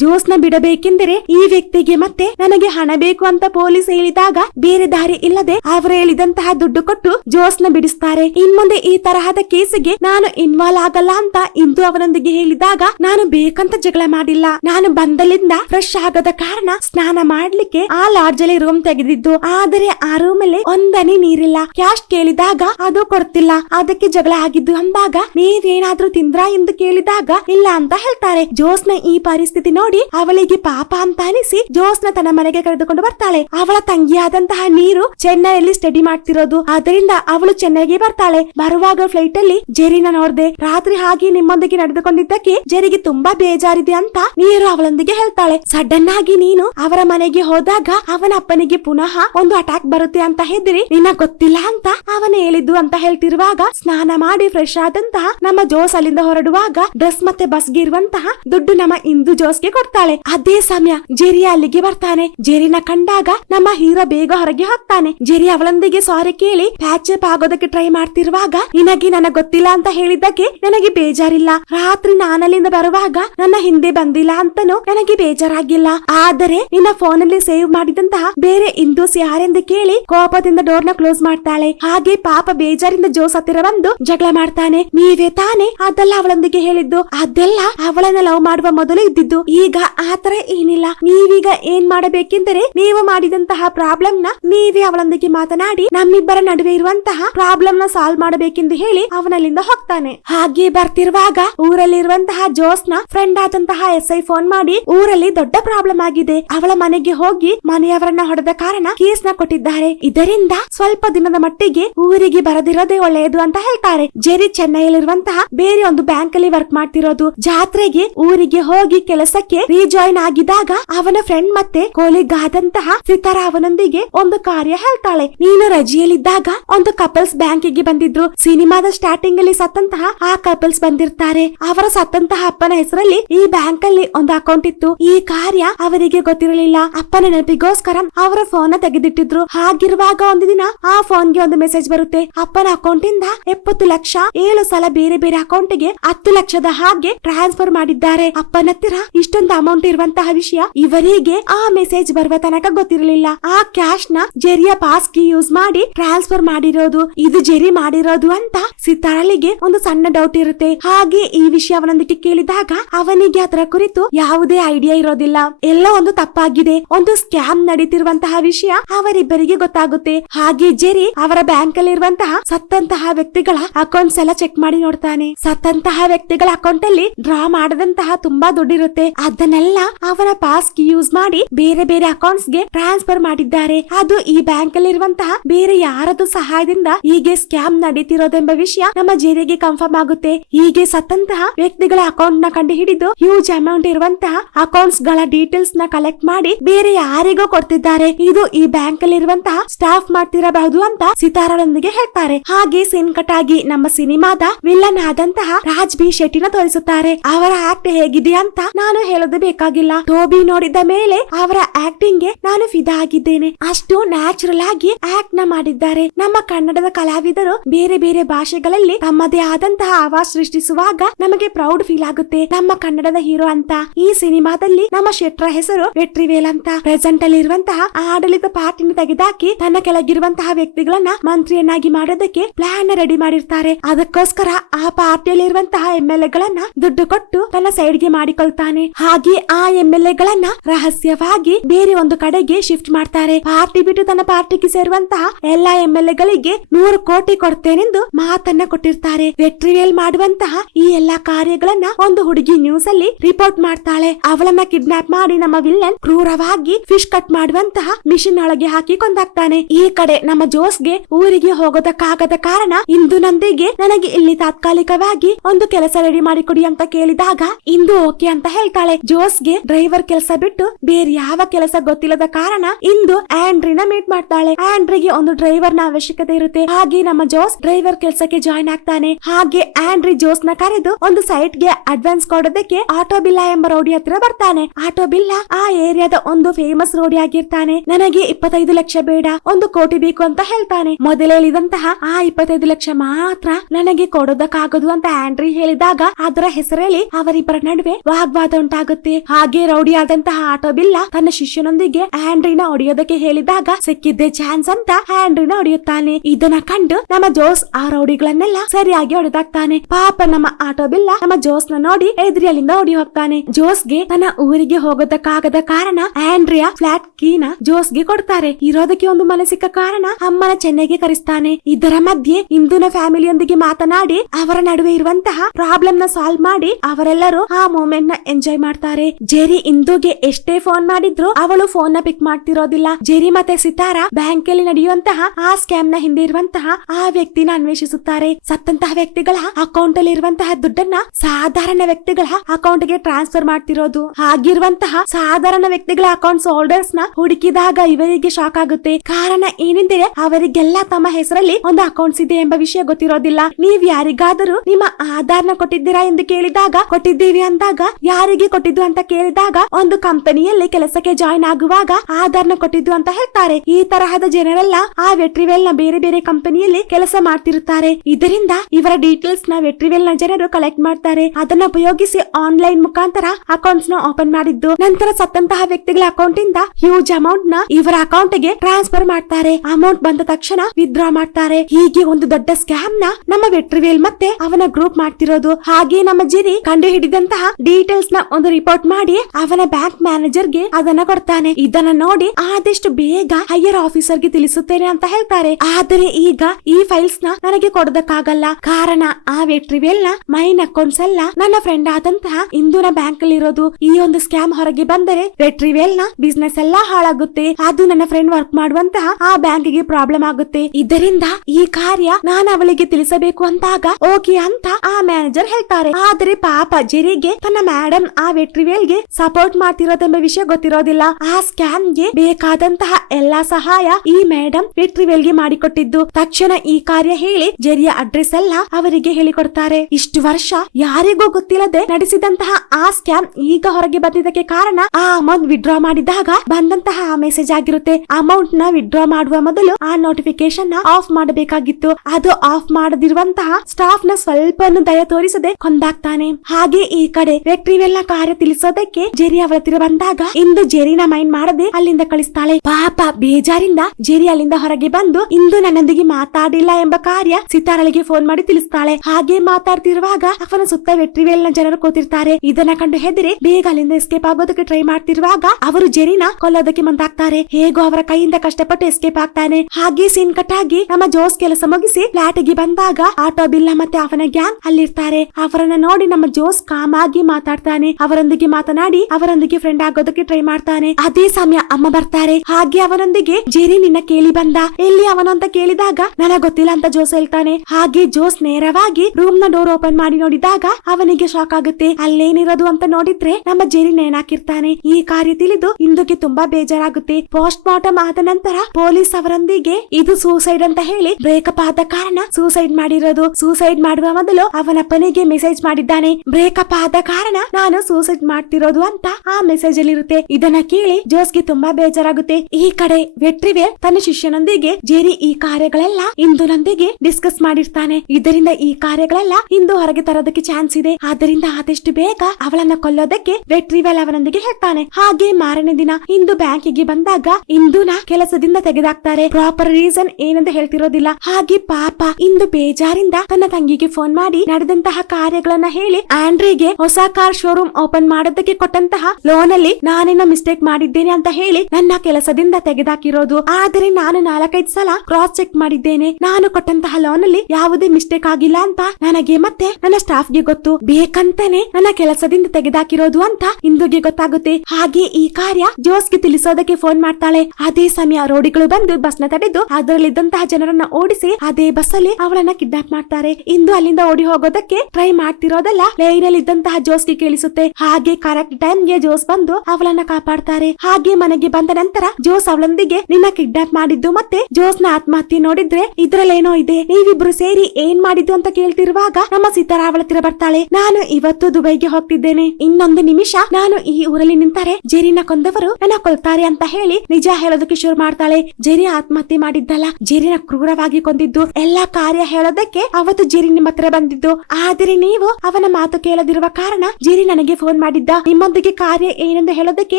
ಹೇಳಿದ್ದು ಜೋಸ್ನ ಬಿಡಬೇಕೆಂದರೆ ಈ ವ್ಯಕ್ತಿಗೆ ಮತ್ತೆ ನನಗೆ ಹಣ ಬೇಕು ಅಂತ ಪೊಲೀಸ್ ಹೇಳಿದಾಗ ಬೇರೆ ದಾರಿ ಇಲ್ಲದೆ ಅವರು ಹೇಳಿದಂತಹ ದುಡ್ಡು ಕೊಟ್ಟು ಜೋಸ್ನ ಬಿಡಿಸ್ತಾರೆ ಇನ್ಮುಂದೆ ಈ ತರಹದ ಕೇಸಿಗೆ ನಾನು ಇನ್ವಾಲ್ವ್ ಆಗಲ್ಲ ಅಂತ ಇಂದು ಅವನೊಂದಿಗೆ ಹೇಳಿದಾಗ ನಾನು ಬೇಕಂತ ಜಗಳ ಮಾಡಿಲ್ಲ. ನಾನು ಬಂದಲ್ಲಿಂದ ಫ್ರೆಶ್ ಆಗದ ಕಾರಣ ಸ್ನಾನ ಮಾಡ್ಲಿಕ್ಕೆ ಆ ಲಾಡ್ಜ್ ಅಲ್ಲಿ ರೂಮ್ ತೆಗೆದಿದ್ದು. ಆದರೆ ಆ ರೂಮ್ ಅಲ್ಲಿ ಒಂದನಿ ನೀರಿಲ್ಲ. ಕ್ಯಾಶ್ ಕೇಳಿದಾಗ ಅದು ಕೊಡ್ತಿಲ್ಲ. ಅದಕ್ಕೆ ಜಗಳ ಆಗಿದ್ದು ಅಂದಾಗ ನೀವೇನಾದ್ರೂ ತಿಂದ್ರಾ ಎಂದು ಕೇಳಿದಾಗ ಇಲ್ಲ ಅಂತ ಹೇಳ್ತಾರೆ. ಜೋಸ್ನ ಈ ಪರಿಸ್ಥಿತಿ ನೋಡಿ ಅವಳಿಗೆ ಪಾಪ ಅಂತ ಅನಿಸಿ ಜೋಸ್ನ ತನ್ನ ಮನೆಗೆ ಕರೆದುಕೊಂಡು ಬರ್ತಾಳೆ. ಅವಳ ತಂಗಿಯಾದಂತಹ ನೀರು ಚೆನ್ನೈಯಲ್ಲಿ ಸ್ಟಡಿ ಮಾಡ್ತಿರೋದು. ಅದರಿಂದ ಅವಳು ಚೆನ್ನೈಗೆ ಬರ್ತಾಳೆ. ಬರುವಾಗ ಫ್ಲೈಟ್ ಅಲ್ಲಿ ಜೆರಿನ ನೋಡ್ದೆ. ರಾತ್ರಿ ಹಾಗೆ ನಿಮ್ಮೊಂದಿಗೆ ನಡೆದುಕೊಂಡಿದ್ದಕ್ಕೆ ಜೆರಿಗೆ ತುಂಬಾ ಬೇಜಾರಿದೆ ಅಂತ ನೀರು ಅವಳೊಂದಿಗೆ ಹೇಳ್ತಾಳೆ. ಸಡನ್ ಆಗಿ ನೀನು ಅವರ ಮನೆಗೆ ಹೋದಾಗ ಅವನ ಅಪ್ಪನಿಗೆ ಪುನಃ ಒಂದು ಅಟ್ಯಾಕ್ ಬರುತ್ತೆ ಅಂತ ಹೆದರಿ ನಿನ್ನ ಗೊತ್ತಿಲ್ಲ ಅಂತ ಅವನ ಹೇಳಿದ್ದು ಅಂತ ಹೇಳ್ತಿರುವಾಗ ಸ್ನಾನ ಮಾಡಿ ಫ್ರೆಶ್ ಆದಂತಹ ನಮ್ಮ ಜೋಸ್ ಅಲ್ಲಿಂದ ಹೊರಡುವಾಗ ಡ್ರೆಸ್ ಮತ್ತೆ ಬಸ್ಗೆ ಇರುವಂತಹ ದುಡ್ಡು ನಮ್ಮ ಇಂದು ಜೋಸ್ಗೆ ಕೊಡ್ತಾಳೆ. ಅದೇ ಸಮಯ ಜೆರಿ ಅಲ್ಲಿಗೆ ಬರ್ತಾನೆ. ಜೆರಿನ ಕಂಡಾಗ ನಮ್ಮ ಹೀರೋ ಬೇಗ ಹೊರಗೆ ಹೋಗ್ತಾನೆ. ಜೆರಿ ಅವಳೊಂದಿಗೆ ಸಾರಿ ಕೇಳಿ ಪ್ಯಾಚ್ ಅಪ್ ಆಗೋದಕ್ಕೆ ಟ್ರೈ ಮಾಡ್ತಿರುವಾಗ, ನಿನಗೆ ನನಗೆ ಗೊತ್ತಿಲ್ಲ ಅಂತ ಹೇಳಿದ್ದಕ್ಕೆ ನನಗೆ ಬೇಜಾರಿಲ್ಲ. ರಾತ್ರಿ ನಾನಲ್ಲಿಂದ ಬರುವಾಗ ನನ್ನ ಹಿಂದೆ ಬಂದಿಲ್ಲ ಅಂತನು ನನಗೆ ಬೇಜಾರಾಗಿಲ್ಲ. ಆದರೆ ನಿನ್ನ ಫೋನ್ ಅಲ್ಲಿ ಸೇವ್ ಮಾಡಿದಂತಹ ಬೇರೆ ಹಿಂದೂಸ್ ಯಾರೆಂದು ಕೇಳಿ ಕೋಪದಿಂದ ಡೋರ್ನ ಕ್ಲೋಸ್ ಮಾಡ್ತಾಳೆ. ಹಾಗೆ ಪಾಪ ಬೇಜಾರಿಂದ ಜೋಸ್ ಹತ್ತಿರ ಬಂದು ಜಗಳ ಮಾಡ್ತಾನೆ. ನೀವೇ ತಾನೆ ಅದೆಲ್ಲ ಅವಳೊಂದಿಗೆ ಹೇಳಿದ್ದು. ಅದೆಲ್ಲ ಅವಳನ್ನ ಲವ್ ಮಾಡುವ ಮೊದಲು ಇದ್ದಿದ್ದು. ಈಗ ಆತರ ಏನಿಲ್ಲ. ನೀವೀಗ ಏನ್ ಮಾಡಬೇಕೆಂದರೆ ನೀವು ಮಾಡಿದಂತಹ ಪ್ರಾಬ್ಲಮ್ನ ನೀವೇ ಅವಳೊಂದಿಗೆ ಮಾತನಾಡಿ ನಮ್ಮಿಬ್ಬರ ನಡುವೆ ಇರುವಂತಹ ಪ್ರಾಬ್ಲಮ್ನ ಸಾಲ್ವ್ ಮಾಡಬೇಕೆಂದು ಹೇಳಿ ಅವನಲ್ಲಿಂದ ಹೋಗ್ತಾನೆ. ಹಾಗೆ ಬರ್ತಿರುವಾಗ ಊರಲ್ಲಿರುವಂತಹ ಜೋಸ್ನ ಫ್ರೆಂಡ್ ಆದಂತಹ ಎಸ್ ಐ ಫೋನ್ ಮಾಡಿ ಊರಲ್ಲಿ ದೊಡ್ಡ ಪ್ರಾಬ್ಲಮ್ ಆಗಿದೆ. ಅವಳ ಮನೆಗೆ ಹೋಗಿ ಮನೆಯವರನ್ನ ಹೊಡೆದ ಕಾರಣ ಕೇಸ್ನ ಕೊಟ್ಟಿದ್ದಾರೆ. ಇದರಿಂದ ಸ್ವಲ್ಪ ದಿನದ ಮಟ್ಟಿಗೆ ಊರಿಗೆ ಬರದಿರೋದೇ ಒಳ್ಳೆಯದು ಅಂತ ಹೇಳ್ತಾರೆ. ಜೆರಿ ಚೆನ್ನೈಯಲ್ಲಿರುವಂತಹ ಬೇರೆ ಒಂದು ಬ್ಯಾಂಕ್ ಅಲ್ಲಿ ವರ್ಕ್ ಮಾಡ್ತಿರೋದು. ಜಾತ್ರೆಗೆ ಊರಿಗೆ ಹೋಗಿ ಕೆಲಸಕ್ಕೆ ರೀಜಾಯಿನ್ ಆಗಿದಾಗ ಅವನ ಫ್ರೆಂಡ್ ಮತ್ತೆ ಕೋಲಿಗ್ ಆದಂತಹ ಸಿತಾರಾ ಅವನೊಂದಿಗೆ ಒಂದು ಕಾರ್ಯ ಹೇಳ್ತಾಳೆ. ನೀನು ರಜೆಯಲ್ಲಿದ್ದಾಗ ಒಂದು ಕಪಲ್ಸ್ ಬ್ಯಾಂಕಿಗೆ ಬಂದಿದ್ರು. ಸಿನಿಮಾದ ಸ್ಟಾರ್ಟಿಂಗ್ ಅಲ್ಲಿ ಸತ್ತಂತಹ ಆ ಕಪಲ್ಸ್ ಬಂದಿರ್ತಾರೆ. ಅವರ ಸತ್ತಂತಹ ಅಪ್ಪನ ಹೆಸರಲ್ಲಿ ಈ ಬ್ಯಾಂಕ್ ಅಲ್ಲಿ ಒಂದು ಅಕೌಂಟ್ ಇತ್ತು. ಈ ಕಾರ್ಯ ಅವರಿಗೆ ಗೊತ್ತಿರಲಿಲ್ಲ. ಅಪ್ಪನ ನೆನಪಿಗೋಸ್ಕರ ಅವರ ಫೋನ್ ತೆಗೆದಿಟ್ಟಿದ್ರು. ಹಾಗಿರುವಾಗ ಒಂದು ದಿನ ಆ ಫೋನ್ಗೆ ಒಂದು ಮೆಸೇಜ್ ಬರುತ್ತೆ. ಅಪ್ಪನ ಅಕೌಂಟ್ ಇಂದ ಎಪ್ಪತ್ತು ಲಕ್ಷ, ಏಳು ಸಲ ಬೇರೆ ಬೇರೆ ಅಕೌಂಟ್ಗೆ ಹತ್ತು ಲಕ್ಷದ ಹಾಗೆ ಟ್ರಾನ್ಸ್ಫರ್ ಮಾಡಿದ್ದಾರೆ. ಅಪ್ಪನ ಹತ್ತಿರ ಇಷ್ಟೊಂದು ಅಮೌಂಟ್ ಇರುವಂತಹ ವಿಷಯ ಇವರಿಗೆ ಆ ಮೆಸೇಜ್ ಬರುವ ತನಕ ಗೊತ್ತಿರಲಿಲ್ಲ. ಆ ಕ್ಯಾಶ್ನ ಜೆರಿಯ ಪಾಸ್ ಕಿ ಯೂಸ್ ಮಾಡಿ ಟ್ರಾನ್ಸ್ಫರ್ ಮಾಡಿರೋದು, ಇದು ಜೆರಿ ಮಾಡಿರೋದು ಅಂತ ಸಿತಾರಳಿಗೆ ಒಂದು ಸಣ್ಣ ಡೌಟ್ ಇರುತ್ತೆ. ಹಾಗೆ ಈ ವಿಷಯ ಅವನೊಂದಿಗೆ ಕೇಳಿದಾಗ ಅವನಿಗೆ ಅದರ ಕುರಿತು ಯಾವುದೇ ಐಡಿಯಾ ಇರೋದಿಲ್ಲ. ಎಲ್ಲ ಒಂದು ತಪ್ಪಾಗಿದೆ. ಒಂದು ಸ್ಕ್ಯಾಮ್ ನಡೀತಿರುವಂತಹ ವಿಷಯ ಅವರಿಬ್ಬರಿಗೆ ಗೊತ್ತಾಗುತ್ತೆ. ಹಾಗೆ ಜೆರಿ ಅವರ ಬ್ಯಾಂಕ್ ಅಲ್ಲಿ ಇರುವಂತಹ ಸತ್ತಂತಹ ವ್ಯಕ್ತಿಗಳ ಅಕೌಂಟ್ಸ್ ಎಲ್ಲ ಚೆಕ್ ಮಾಡಿ ನೋಡ್ತಾನೆ. ಸತ್ತಂತಹ ವ್ಯಕ್ತಿಗಳ ಅಕೌಂಟ್ ಅಲ್ಲಿ ಡ್ರಾ ಮಾಡದಂತಹ ತುಂಬಾ ದುಡ್ಡಿರುತ್ತೆ. ಅದನ್ನೆಲ್ಲ ಅವರ ಪಾಸ್ ಕೀ ಯೂಸ್ ಮಾಡಿ ಬೇರೆ ಬೇರೆ ಅಕೌಂಟ್ಸ್ಗೆ ಟ್ರಾನ್ಸ್ಫರ್ ಮಾಡಿದ್ದಾರೆ. ಅದು ಈ ಬ್ಯಾಂಕ್ ಅಲ್ಲಿ ಇರುವಂತಹ ಬೇರೆ ಯಾರದು ಸಹಾಯದಿಂದ ಹೀಗೆ ಸ್ಕ್ಯಾಮ್ ನಡೀತಿರೋದೆಂಬ ವಿಷಯ ನಮ್ಮ ಜೇರೆಗೆ ಕನ್ಫರ್ಮ್ ಆಗುತ್ತೆ. ಹೀಗೆ ಸತ್ತಂತಹ ವ್ಯಕ್ತಿಗಳ ಅಕೌಂಟ್ನ ಕಂಡು ಹಿಡಿದು ಹ್ಯೂಜ್ ಅಮೌಂಟ್ ಇರುವಂತಹ ಅಕೌಂಟ್ಸ್ಗಳ ಡೀಟೇಲ್ಸ್ನ ಕಲೆಕ್ಟ್ ಮಾಡಿ ಬೇರೆ ಯಾರಿಗೋ ಕೊಡ್ತಿದ್ದಾರೆ. ಇದು ಈ ಬ್ಯಾಂಕ್ ಅಲ್ಲಿ ಇರುವಂತಹ ಸ್ಟಾಫ್ ಮಾಡ್ತಿರಬಹುದು ಅಂತ ಸಿತಾರರೊಂದಿಗೆ ಹೇಳ್ತಾರೆ. ಹಾಗೆ ಸೀನ್ ಕಟ್ ಆಗಿ ನಮ್ಮ ಸಿನಿಮಾದ ವಿಲ್ಲನ್ ಆದಂತಹ ರಾಜ್ ಬಿ ಶೆಟ್ಟಿನ ತೋರಿಸುತ್ತಾರೆ. ಅವರ ಆಕ್ಟ್ ಹೇಗಿದೆ ಅಂತ ನಾನು ಹೇಳೋದು ಬೇಕಾಗಿಲ್ಲ. ಟೋಬಿ ನೋಡಿದ ಮೇಲೆ ಅವರ ಆಕ್ಟಿಂಗ್ಗೆ ನಾನು ಫಿದಾ ಆಗಿದ್ದೇನೆ. ಅಷ್ಟು ನ್ಯಾಚುರಲ್ ಆಗಿ ಆಕ್ಟ್ನ ಮಾಡಿದ್ದಾರೆ. ನಮ್ಮ ಕನ್ನಡದ ಕಲಾವಿದರು ಬೇರೆ ಬೇರೆ ಭಾಷೆಗಳಲ್ಲಿ ತಮ್ಮದೇ ಆದಂತಹ ಆವಾಜ್ ಸೃಷ್ಟಿಸುವಾಗ ನಮಗೆ ಪ್ರೌಡ್ ಫೀಲ್ ಆಗುತ್ತೆ. ನಮ್ಮ ಕನ್ನಡದ ಹೀರೋ ಅಂತ. ಈ ಸಿನಿಮಾದಲ್ಲಿ ನಮ್ಮ ಶೆಟ್ರ ಹೆಸರು ವೆಟ್ರಿವೇಲ್ ಅಂತ. ಪ್ರೆಸೆಂಟ್ ಅಲ್ಲಿ ಇರುವಂತಹ ಆಡಳಿತ ಪಾರ್ಟಿನ ತೆಗೆದಾಕಿ ತನ್ನ ಕೆಳಗಿರುವಂತಹ ವ್ಯಕ್ತಿಗಳನ್ನ ಮಂತ್ರಿಯನ್ನಾಗಿ ಮಾಡೋದಕ್ಕೆ ಪ್ಲಾನ್ ರೆಡಿ ಮಾಡಿರ್ತಾರೆ. ಅದಕ್ಕೋಸ್ಕರ ಆ ಪಾರ್ಟಿಯಲ್ಲಿ ಇರುವಂತಹ ಎಂ ಎಲ್ ಎಗಳನ್ನ ದುಡ್ಡು ಕೊಟ್ಟು ತನ್ನ ಸೈಡ್ಗೆ ಮಾಡಿಕೊಳ್ತಾನೆ. ಹಾಗೆ ಆ ಎಂ ಎಲ್ ಎಗಳನ್ನ ರಹಸ್ಯವಾಗಿ ಬೇರೆ ಒಂದು ಕಡೆಗೆ ಶಿಫ್ಟ್ ಮಾಡ್ತಾರೆ. ಪಾರ್ಟಿ ಬಿಟ್ಟು ತನ್ನ ಪಾರ್ಟಿಗೆ ಸೇರುವಂತಹ ಎಲ್ಲಾ ಎಂ ಎಲ್ ಎಗಳಿಗೆ ನೂರು ಕೋಟಿ ಕೊಡ್ತೇನೆಂದು ಮಾತನ್ನ ಕೊಟ್ಟಿರ್ತಾರೆ. ವೆಟ್ರಿವೇಲ್ ಮಾಡುವಂತಹ ಈ ಎಲ್ಲಾ ಕಾರ್ಯಗಳನ್ನ ಒಂದು ಹುಡುಗಿ ನ್ಯೂಸ್ ಅಲ್ಲಿ ರಿಪೋರ್ಟ್ ಮಾಡ್ತಾಳೆ. ಅವಳನ್ನ ಕಿಡ್ನಾಪ್ ಮಾಡಿ ನಮ್ಮ ವಿಲ್ಲನ್ ಕ್ರೂರವಾಗಿ ಫಿಶ್ ಕಟ್ ಮಾಡುವಂತಹ ಮಿಷಿನ್ ಒಳಗೆ ಹಾಕಿ ಕೊಂದಾಕ್ತಾನೆ. ಈ ಕಡೆ ನಮ್ಮ ಜೋಸ್ಗೆ ಊರಿಗೆ ಹೋಗೋದಕ್ಕಾಗದ ಕಾರಣ ಇಂದು ನಂದಿಗೆ ನನಗೆ ಇಲ್ಲಿ ತಾತ್ಕಾಲಿಕವಾಗಿ ಒಂದು ಕೆಲಸ ರೆಡಿ ಮಾಡಿಕೊಡಿ ಅಂತ ಕೇಳಿದಾಗ, ಇಂದು ಓಕೆ ಅಂತ ಹೇಳ್ತಾಳೆ. ಜೋಸ್ಗೆ ಡ್ರೈವರ್ ಕೆಲಸ ಬಿಟ್ಟು ಬೇರೆ ಯಾವ ಕೆಲಸ ಗೊತ್ತಿಲ್ಲದ ಕಾರಣ ಇಂದು ಆಂಡ್ರಿನ ಮೀಟ್ ಮಾಡ್ತಾಳೆ. ಆಂಡ್ರಿಗೆ ಒಂದು ಡ್ರೈವರ್ನ ಅವಶ್ಯಕತೆ ಇರುತ್ತೆ. ಹಾಗೆ ನಮ್ಮ ಜೋಸ್ ಡ್ರೈವರ್ ಕೆಲಸಕ್ಕೆ ಜಾಯ್ನ್ ಆಗ್ತಾನೆ. ಹಾಗೆ ಆಂಡ್ರಿ ಜೋಸ್ನ ಕರೆದು ಒಂದು ಸೈಟ್ಗೆ ಅಡ್ವಾನ್ಸ್ ಕೊಡೋದಕ್ಕೆ ಆಟೋ ಬಿಲ್ಲಾ ಎಂಬ ರೌಡಿ ಹತ್ರ ಬರ್ತಾನೆ. ಆಟೋ ಬಿಲ್ಲಾ ಆ ಏರಿಯಾದ ಒಂದು ಫೇಮಸ್ ರೋಡಿ ಆಗಿರ್ತಾನೆ. ನನಗೆ ಇಪ್ಪತ್ತೈದು ಲಕ್ಷ ಬೇಡ, ಒಂದು ಕೋಟಿ ಬೇಕು ಅಂತ ಹೇಳ್ತಾನೆ. ಮೊದಲೇ ಹೇಳಿದಂತಹ ಆ ಇಪ್ಪತ್ತೈದು ಲಕ್ಷ ಮಾತ್ರ ನನಗೆ ಕೊಡೋದಕ್ಕಾಗದು ಅಂತ ಆಂಡ್ರಿ ಹೇಳಿದಾಗ ಅದರ ಹೆಸರಲ್ಲಿ ಅವರಿಬ್ಬರ ನಡುವೆ ವಾಗ್ವಾದ ಉಂಟಾಗುತ್ತೆ ಹಾಗೆ ರೌಡಿ ಆದಂತಹ ಆಟೋ ಬಿಲ್ಲ ತನ್ನ ಶಿಷ್ಯನೊಂದಿಗೆ ಆಂಡ್ರಿನ ಹೊಡೆಯೋದಕ್ಕೆ ಹೇಳಿದಾಗ ಸಿಕ್ಕಿದ್ದೆ ಚಾನ್ಸ್ ಅಂತ ಆಂಡ್ರಿನ ಹೊಡೆಯುತ್ತಾನೆ. ಇದನ್ನ ಕಂಡು ನಮ್ಮ ಜೋಸ್ ಆ ರೌಡಿಗಳನ್ನೆಲ್ಲ ಸರಿಯಾಗಿ ಹೊಡೆದಾಕ್ತಾನೆ. ಪಾಪ ನಮ್ಮ ಆಟೋ ಬಿಲ್ಲ ನಮ್ಮ ಜೋಸ್ನ ನೋಡಿ ಎದ್ರಿ ಅಲ್ಲಿಂದ ಓಡಿ ಹೋಗ್ತಾನೆ. ಜೋಸ್ಗೆ ತನ್ನ ಊರಿಗೆ ಹೋಗೋದಕ್ಕಾಗದ ಕಾರಣ ಆಂಡ್ರಿಯಾ ಫ್ಲಾಟ್ ಕೀನ ಜೋಸ್ಗೆ ಕೊಡ್ತಾರೆ. ಇರೋದಕ್ಕೆ ಒಂದು ಮನೆ ಸಿಕ್ಕ ಕಾರಣ ಅಮ್ಮನ ಚೆನ್ನೈಗೆ ಕರೆಸ್ತಾನೆ. ಇದರ ಮಧ್ಯೆ ಇಂದುನ ಫ್ಯಾಮಿಲಿಯೊಂದಿಗೆ ಮಾತನಾಡಿ ಅವರ ನಡುವೆ ಇರುವಂತಹ ಪ್ರಾಬ್ಲಮ್ನ ಸಾಲ್ವ್ ಮಾಡಿ ಅವರೆಲ್ಲರೂ ಆ ಮೂಮೆಂಟ್ನ ಎಂಜಾಯ್ ಮಾಡ್ತಾರೆ. ಜೆರಿ ಇಂದುಗೆ ಎಷ್ಟೇ ಫೋನ್ ಮಾಡಿದ್ರು ಅವಳು ಫೋನ್ನ ಪಿಕ್ ಮಾಡ್ತಿರೋದಿಲ್ಲ. ಜೆರಿ ಮತ್ತೆ ಸಿತಾರ ಬ್ಯಾಂಕ್ ಅಲ್ಲಿ ನಡೆಯುವಂತಹ ಆ ಸ್ಕ್ಯಾಮ್ನ ಹಿಂದೆ ಇರುವಂತಹ ಆ ವ್ಯಕ್ತಿನ ಅನ್ವೇಷಿಸುತ್ತಾರೆ. ಸತ್ತಂತಹ ವ್ಯಕ್ತಿಗಳ ಅಕೌಂಟ್ ಅಲ್ಲಿ ಇರುವಂತಹ ದುಡ್ಡನ್ನ ಸಾಧಾರಣ ವ್ಯಕ್ತಿಗಳ ಅಕೌಂಟ್ಗೆ ಟ್ರಾನ್ಸ್ಫರ್ ಮಾಡ್ತಿರೋದು. ಹಾಗಿರುವಂತಹ ಸಾಧಾರಣ ವ್ಯಕ್ತಿಗಳ ಅಕೌಂಟ್ಸ್ ಹೋಲ್ಡರ್ಸ್ನ ಹುಡುಕಿದಾಗ ಇವರಿಗೆ ಶಾಕ್ ಆಗುತ್ತೆ. ಕಾರಣ ಏನೆಂದರೆ ಅವರಿಗೆಲ್ಲ ತಮ್ಮ ಹೆಸರಲ್ಲಿ ಒಂದು ಅಕೌಂಟ್ಸ್ ಇದೆ ಎಂಬ ವಿಷಯ ಗೊತ್ತಿರೋದಿಲ್ಲ. ನೀವ್ ಯಾರಿಗಾದರೂ ನಿಮ್ಮ ಆಧಾರ್ನ ಕೊಟ್ಟಿದ್ದೀರಾ ಎಂದು ಕೇಳಿದಾಗ, ಕೊಟ್ಟಿದ್ದೀವಿ ಅಂದಾಗ ಯಾರಿಗೆ ಕೊಟ್ಟಿದ್ದು ಅಂತ ಕೇಳಿದಾಗ ಒಂದು ಕಂಪನಿಯಲ್ಲಿ ಕೆಲಸಕ್ಕೆ ಜಾಯಿನ್ ಆಗುವಾಗ ಆಧಾರ್ನ ಕೊಟ್ಟಿದ್ದು ಅಂತ ಹೇಳ್ತಾರೆ. ಈ ತರಹದ ಜನರೆಲ್ಲ ಆ ವೆಟ್ರಿವೆಲ್ನ ಬೇರೆ ಬೇರೆ ಕಂಪನಿಯಲ್ಲಿ ಕೆಲಸ ಮಾಡ್ತಿರುತ್ತಾರೆ. ಇದರಿಂದ ಇವರ ಡೀಟೇಲ್ಸ್ನ ವೆಟ್ರಿವೆಲ್ನ ಜನರು ಕಲೆಕ್ಟ್ ಮಾಡ್ತಾರೆ. ಅದನ್ನ ಉಪಯೋಗಿಸಿ ಆನ್ಲೈನ್ ಮುಖಾಂತರ ಅಕೌಂಟ್ಸ್ನ ಓಪನ್ ಮಾಡಿದ್ದು. ನಂತರ ಸತ್ತಂತಹ ವ್ಯಕ್ತಿಗಳ ಅಕೌಂಟ್ ಇಂದ ಹ್ಯೂಜ್ ಅಮೌಂಟ್ನ ಇವರ ಅಕೌಂಟ್ಗೆ ಟ್ರಾನ್ಸ್ಫರ್ ಮಾಡ್ತಾರೆ. ಅಮೌಂಟ್ ಬಂದ ತಕ್ಷಣ ವಿತ್ಡ್ರಾ ಮಾಡ್ತಾರೆ. ಹೀಗೆ ಒಂದು ದೊಡ್ಡ ಸ್ಕ್ಯಾಮ್ನ ನಮ್ಮ ವೆಟ್ರಿವೆಲ್ ಮತ್ತೆ ಅವನ ಗ್ರೂಪ್ ಮಾಡ್ತಿರೋದು. ಹಾಗೆ ನಮ್ಮ ಜಿರಿ ಕಂಡು ಹಿಡಿದಂತಹ ಡೀಟೇಲ್ಸ್ನ ಒಂದು ರಿಪೋರ್ಟ್ ಮಾಡಿ ಅವನ ಬ್ಯಾಂಕ್ ಮ್ಯಾನೇಜರ್ಗೆ ಅದನ್ನ ಕೊಡ್ತಾನೆ. ಇದನ್ನ ನೋಡಿ ಆದಷ್ಟು ಬೇಗ ಹೈಯರ್ ಆಫೀಸರ್ಗೆ ತಿಳಿಸುತ್ತೇನೆ ಅಂತ ಹೇಳ್ತಾರೆ. ಆದರೆ ಈಗ ಈ ಫೈಲ್ಸ್ನ ನನಗೆ ಕೊಡೋದಕ್ಕಾಗಲ್ಲ. ಕಾರಣ ಆ ವೆಟ್ರಿವೇಲ್ನ ಮೈನ್ ಅಕೌಂಟ್ಸ್ ಎಲ್ಲ ನನ್ನ ಫ್ರೆಂಡ್ ಆದಂತಹ ಇಂದುನ ಬ್ಯಾಂಕ್ ಅಲ್ಲಿ ಇರೋದು. ಈ ಒಂದು ಸ್ಕ್ಯಾಮ್ ಹೊರಗೆ ಬಂದರೆ ವೆಟ್ರಿವೇಲ್ನ ಬಿಸ್ನೆಸ್ ಎಲ್ಲ ಹಾಳಾಗುತ್ತೆ. ಅದು ನನ್ನ ಫ್ರೆಂಡ್ ವರ್ಕ್ ಮಾಡುವಂತಹ ಆ ಬ್ಯಾಂಕ್ಗೆ ಪ್ರಾಬ್ಲಮ್ ಆಗುತ್ತೆ. ಇದರಿಂದ ಈ ಕಾರ್ಯ ನಾನು ಅವಳಿಗೆ ತಿಳಿಸಬೇಕು ಅಂದಾಗ ಓಕೆ ಅಂತ ಆ ಮ್ಯಾನೇಜರ್ ಹೇಳ್ತಾರೆ. ಆದರೆ ಪಾಪ, ಜೆರಿಗೆ ತನ್ನ ಮ್ಯಾಡಮ್ ಆ ವೆಟ್ರಿವೇಲ್ಗೆ ಸಪೋರ್ಟ್ ಮಾಡ್ತಿರೋದೆಂಬ ವಿಷಯ ಗೊತ್ತಿರೋದಿಲ್ಲ. ಆ ಸ್ಕ್ಯಾಮ್ಗೆ ಬೇಕಾದಂತಹ ಎಲ್ಲಾ ಸಹಾಯ ಈ ಮೇಡಮ್ ವೆಟ್ರಿವೇಲ್ಗೆ ಮಾಡಿಕೊಟ್ಟಿದ್ದು. ತಕ್ಷಣ ಈ ಕಾರ್ಯ ಹೇಳಿ ಜರಿಯ ಅಡ್ರೆಸ್ ಎಲ್ಲ ಅವರಿಗೆ ಹೇಳಿಕೊಡ್ತಾರೆ. ಇಷ್ಟು ವರ್ಷ ಯಾರಿಗೂ ಗೊತ್ತಿಲ್ಲದೆ ನಡೆಸಿದಂತಹ ಆ ಸ್ಕ್ಯಾಮ್ ಈಗ ಹೊರಗೆ ಬಂದಿದ್ದಕ್ಕೆ ಕಾರಣ ಆ ಅಮೌಂಟ್ ವಿಡ್ರಾ ಮಾಡಿದಾಗ ಬಂದಂತಹ ಮೆಸೇಜ್ ಆಗಿರುತ್ತೆ. ಅಮೌಂಟ್ನ ವಿಡ್ರಾ ಮಾಡುವ ಮೊದಲು ಆ ನೋಟಿಫಿಕೇಶನ್ನ ಆಫ್ ಮಾಡಬೇಕಾಗಿತ್ತು. ಅದು ಆಫ್ ಮಾಡದಿರುವಂತಹ ಸ್ಟಾಫ್ನ ಸ್ವಲ್ಪ ದಯ ತೋರಿಸದೆ ಕೊಂದಾಗ್ತಾನೆ. ಹಾಗೆ ಈ ಕಡೆ ವೆಕ್ಟ್ರಿವೆಲ್ನ ತಿಳಿಸೋದಕ್ಕೆ ಜೆರಿ ಅವರ ಹತ್ತಿರ ಬಂದಾಗ ಇಂದು ಜೆರಿನ ಮೈಂಡ್ ಮಾಡದೆ ಅಲ್ಲಿಂದ ಕಳಿಸ್ತಾಳೆ. ಪಾಪ ಬೇಜಾರಿಂದ ಜೆರಿ ಅಲ್ಲಿಂದ ಹೊರಗೆ ಬಂದು ಇಂದು ನನ್ನೊಂದಿಗೆ ಮಾತಾಡಿಲ್ಲ ಎಂಬ ಕಾರ್ಯ ಸಿತಾರಳಿಗೆ ಫೋನ್ ಮಾಡಿ ತಿಳಿಸ್ತಾಳೆ. ಹಾಗೆ ಮಾತಾಡ್ತಿರುವಾಗ ಅವನ ಸುತ್ತ ವೆಟ್ರಿವೇಲ್ನ ಜನರು ಕೂತಿರ್ತಾರೆ. ಇದನ್ನ ಕಂಡು ಹೆದರಿ ಬೇಗ ಅಲ್ಲಿಂದ ಎಸ್ಕೇಪ್ ಆಗೋದಕ್ಕೆ ಟ್ರೈ ಮಾಡ್ತಿರುವಾಗ ಅವರು ಜೆರಿನ ಕೊಲ್ಲೋದಕ್ಕೆ ಮುಂದಾಗ್ತಾರೆ. ಹೇಗೋ ಅವರ ಕೈಯಿಂದ ಕಷ್ಟಪಟ್ಟು ಎಸ್ಕೇಪ್ ಆಗ್ತಾನೆ. ಹಾಗೆ ಸೀನ್ ಕಟ್ ಆಗಿ ನಮ್ಮ ಜೋಸ್ ಕೆಲಸ ಮುಗಿಸಿ ಫ್ಲಾಟ್ಗೆ ಬಂದಾಗ ಆಟೋ ಬಿಲ್ಲ ಮತ್ತೆ ಅವನ ಗ್ಯಾಂಗ್ ಅಲ್ಲಿರ್ತಾರೆ. ಅವರನ್ನ ನೋಡಿ ನಮ್ಮ ಜೋಸ್ ಕಾಮ್ ಆಗಿ ಮಾತಾಡ್ತಾನೆ ಅವರೊಂದಿಗೆ ಮಾತನಾಡಿ ಅವರೊಂದಿಗೆ ಫ್ರೆಂಡ್ ಆಗೋದಕ್ಕೆ ಟ್ರೈ ಮಾಡ್ತಾನೆ. ಅದೇ ಸಮಯ ಅಮ್ಮ ಬರ್ತಾರೆ. ಹಾಗೆ ಅವನೊಂದಿಗೆ ಜೇರಿ ನಿನ್ನ ಕೇಳಿ ಬಂದ. ಎಲ್ಲಿ ಅವನು ಅಂತ ಕೇಳಿದಾಗ ನನಗೆ ಗೊತ್ತಿಲ್ಲ ಅಂತ ಜೋಸ್ ಹೇಳ್ತಾನೆ. ಹಾಗೆ ಜೋಸ್ ನೇರವಾಗಿ ರೂಮ್ನ ಡೋರ್ ಓಪನ್ ಮಾಡಿ ನೋಡಿದಾಗ ಅವನಿಗೆ ಶಾಕ್ ಆಗುತ್ತೆ. ಅಲ್ಲೇನಿರೋದು ಅಂತ ನೋಡಿದ್ರೆ ನಮ್ಮ ಜೆರಿ ನೇಣಾಕಿರ್ತಾನೆ. ಈ ಕಾರ್ಯ ತಿಳಿದು ಇಂದುಗೆ ತುಂಬಾ ಬೇಜಾರಾಗುತ್ತೆ. ಪೋಸ್ಟ್ ಮಾರ್ಟಮ್ ಆದ ನಂತರ ಪೊಲೀಸ್ ಅವರೊಂದಿಗೆ ಇದು ಸೂಸೈಡ್ ಅಂತ ಹೇಳಿ ಬ್ರೇಕಪ್ ಆದ ಕಾರಣ ಸೂಸೈಡ್ ಮಾಡಿರೋದು. ಸೂಸೈಡ್ ಮಾಡುವ ಮೊದಲು ಅವನಪ್ಪನಿಗೆ ಮೆಸೇಜ್ ಮಾಡಿದ್ದಾನೆ. ಬ್ರೇಕಪ್ ಆದ ಕಾರಣ ನಾನು ಮಾಡ್ತಿರೋದು ಅಂತ ಆ ಮೆಸೇಜ್ ಅಲ್ಲಿ ಇರುತ್ತೆ. ಇದನ್ನ ಕೇಳಿ ಜೋಸ್ಗೆ ತುಂಬಾ ಬೇಜಾರಾಗುತ್ತೆ. ಈ ಕಡೆ ವೆಟ್ರಿವೆ ತನ್ನ ಶಿಷ್ಯನೊಂದಿಗೆ ಜೇರಿ ಈ ಕಾರ್ಯಗಳೆಲ್ಲ ಇಂದುನೊಂದಿಗೆ ಡಿಸ್ಕಸ್ ಮಾಡಿರ್ತಾನೆ. ಇದರಿಂದ ಈ ಕಾರ್ಯಗಳೆಲ್ಲ ಇಂದು ಹೊರಗೆ ತರೋದಕ್ಕೆ ಚಾನ್ಸ್ ಇದೆ. ಆದ್ದರಿಂದ ಆದಷ್ಟು ಬೇಗ ಅವಳನ್ನ ಕೊಲ್ಲೋದಕ್ಕೆ ವೆಟ್ರಿವೆಲ್ ಅವನೊಂದಿಗೆ ಹೇಳ್ತಾನೆ. ಹಾಗೆ ಮಾರನೇ ದಿನ ಇಂದು ಬ್ಯಾಂಕಿಗೆ ಬಂದಾಗ ಇಂದುನ ಕೆಲಸದಿಂದ ತೆಗೆದಾಕ್ತಾರೆ. ಪ್ರಾಪರ್ ರೀಸನ್ ಏನಂತ ಹೇಳ್ತಿರೋದಿಲ್ಲ. ಹಾಗೆ ಪಾಪ ಇಂದು ಬೇಜಾರಿಂದ ತನ್ನ ತಂಗಿಗೆ ಫೋನ್ ಮಾಡಿ ನಡೆದಂತಹ ಕಾರ್ಯಗಳನ್ನ ಹೇಳಿ ಆಂಡ್ರಿಗೆ ಹೊಸ ಕಾರ್ ಶೋರೂಮ್ ಓಪನ್ ಮಾಡೋದಕ್ಕೆ ಕೊಟ್ಟಂತಹ ಲೋನ್ ಅಲ್ಲಿ ನಾನೇನೋ ಮಿಸ್ಟೇಕ್ ಮಾಡಿದ್ದೇನೆ ಅಂತ ಹೇಳಿ ನನ್ನ ಕೆಲಸದಿಂದ ತೆಗೆದಾಕಿರೋದು. ಆದರೆ ನಾನು ನಾಲ್ಕೈದು ಸಲ ಕ್ರಾಸ್ ಚೆಕ್ ಮಾಡಿದ್ದೇನೆ. ನಾನು ಕೊಟ್ಟಂತಹ ಲೋನ್ ಅಲ್ಲಿ ಯಾವುದೇ ಮಿಸ್ಟೇಕ್ ಆಗಿಲ್ಲ ಅಂತ ನನಗೆ ಮತ್ತೆ ನನ್ನ ಸ್ಟಾಫ್ಗೆ ಗೊತ್ತು. ಬೇಕಂತಾನೆ ನನ್ನ ಕೆಲಸದಿಂದ ತೆಗೆದಾಕಿರೋದು ಅಂತ ಇಂದುಗೆ ಗೊತ್ತಾಗುತ್ತೆ. ಹಾಗೆ ಈ ಕಾರ್ಯ ಜೋಸ್ಗೆ ತಿಳಿಸೋದಕ್ಕೆ ಫೋನ್ ಮಾಡ್ತಾಳೆ. ಅದೇ ಸಮಯ ರೋಡಿಗಳು ಬಂದು ಬಸ್ನ ತಡೆದು ಅದರಲ್ಲಿದ್ದಂತಹ ಜನರನ್ನ ಓಡಿಸಿ ಅದೇ ಬಸ್ ಅಲ್ಲಿ ಅವಳನ್ನ ಕಿಡ್ನಾಪ್ ಮಾಡ್ತಾರೆ. ಇಂದು ಅಲ್ಲಿಂದ ಓಡಿ ಹೋಗೋದಕ್ಕೆ ಟ್ರೈ ಮಾಡ್ತಿರೋದಲ್ಲ ಲೈನ್ ಅಲ್ಲಿ ಇದ್ದಂತಹ ಜೋಸ್ಗೆ ಕೇಳಿಸುತ್ತೆ. ಹಾಗೆ ಕರೆಕ್ಟ್ ಟೈಮ್ಗೆ ಜೋಸ್ ಬಂದು ಅವಳನ್ನ ಕಾಪಾಡ್ತಾರೆ. ಹಾಗೆ ಮನೆಗೆ ಬಂದ ನಂತರ ಜೋಸ್ ಅವಳೊಂದಿಗೆ ನಿನ್ನ ಕಿಡ್ನಾಪ್ ಮಾಡಿದ್ದು ಮತ್ತೆ ಜೋಸ್ನ ಆತ್ಮಹತ್ಯೆ ನೋಡಿದ್ರೆ ಇದ್ರಲ್ಲೇನೋ ಇದೆ. ನೀವಿಬ್ರು ಸೇರಿ ಏನ್ ಮಾಡಿದ್ದು ಅಂತ ಕೇಳ್ತಿರುವಾಗ ನಮ್ಮ ಸೀತಾರ ಅವಳ ಹತ್ತಿರ ಬರ್ತಾಳೆ. ನಾನು ಇವತ್ತು ದುಬೈಗೆ ಹೋಗ್ತಿದ್ದೇನೆ. ಇನ್ನೊಂದು ನಿಮಿಷ ನಾನು ಈ ಊರಲ್ಲಿ ನಿಂತಾರೆ ಜೆರಿನ ಕೊಂದವರು ನನ್ನ ಕೊಲ್ತಾರೆ ಅಂತ ಹೇಳಿ ನಿಜ ಹೇಳೋದಕ್ಕೆ ಶುರು ಮಾಡ್ತಾಳೆ. ಜೆರಿ ಆತ್ಮಹತ್ಯೆ ಮಾಡಿದ್ದಲ್ಲ, ಜೆರಿನ ಕ್ರೂರವಾಗಿ ಕೊಂದಿದ್ದು, ಎಲ್ಲಾ ಕಾರ್ಯ ಹೇಳೋದಕ್ಕೆ ಅವತ್ತು ಜೆರಿ ನಿಮ್ಮ ಹತ್ರ ಬಂದಿದ್ದು. ಆದರೆ ನೀವು ಅವನ ಮಾತು ಕೇಳದಿರುವ ಕಾರಣ ಜೆರಿ ನನಗೆ ಮಾಡಿದ್ದ. ನಿಮ್ಮೊಂದಿಗೆ ಕಾರ್ಯ ಏನೆಂದು ಹೇಳೋದಕ್ಕೆ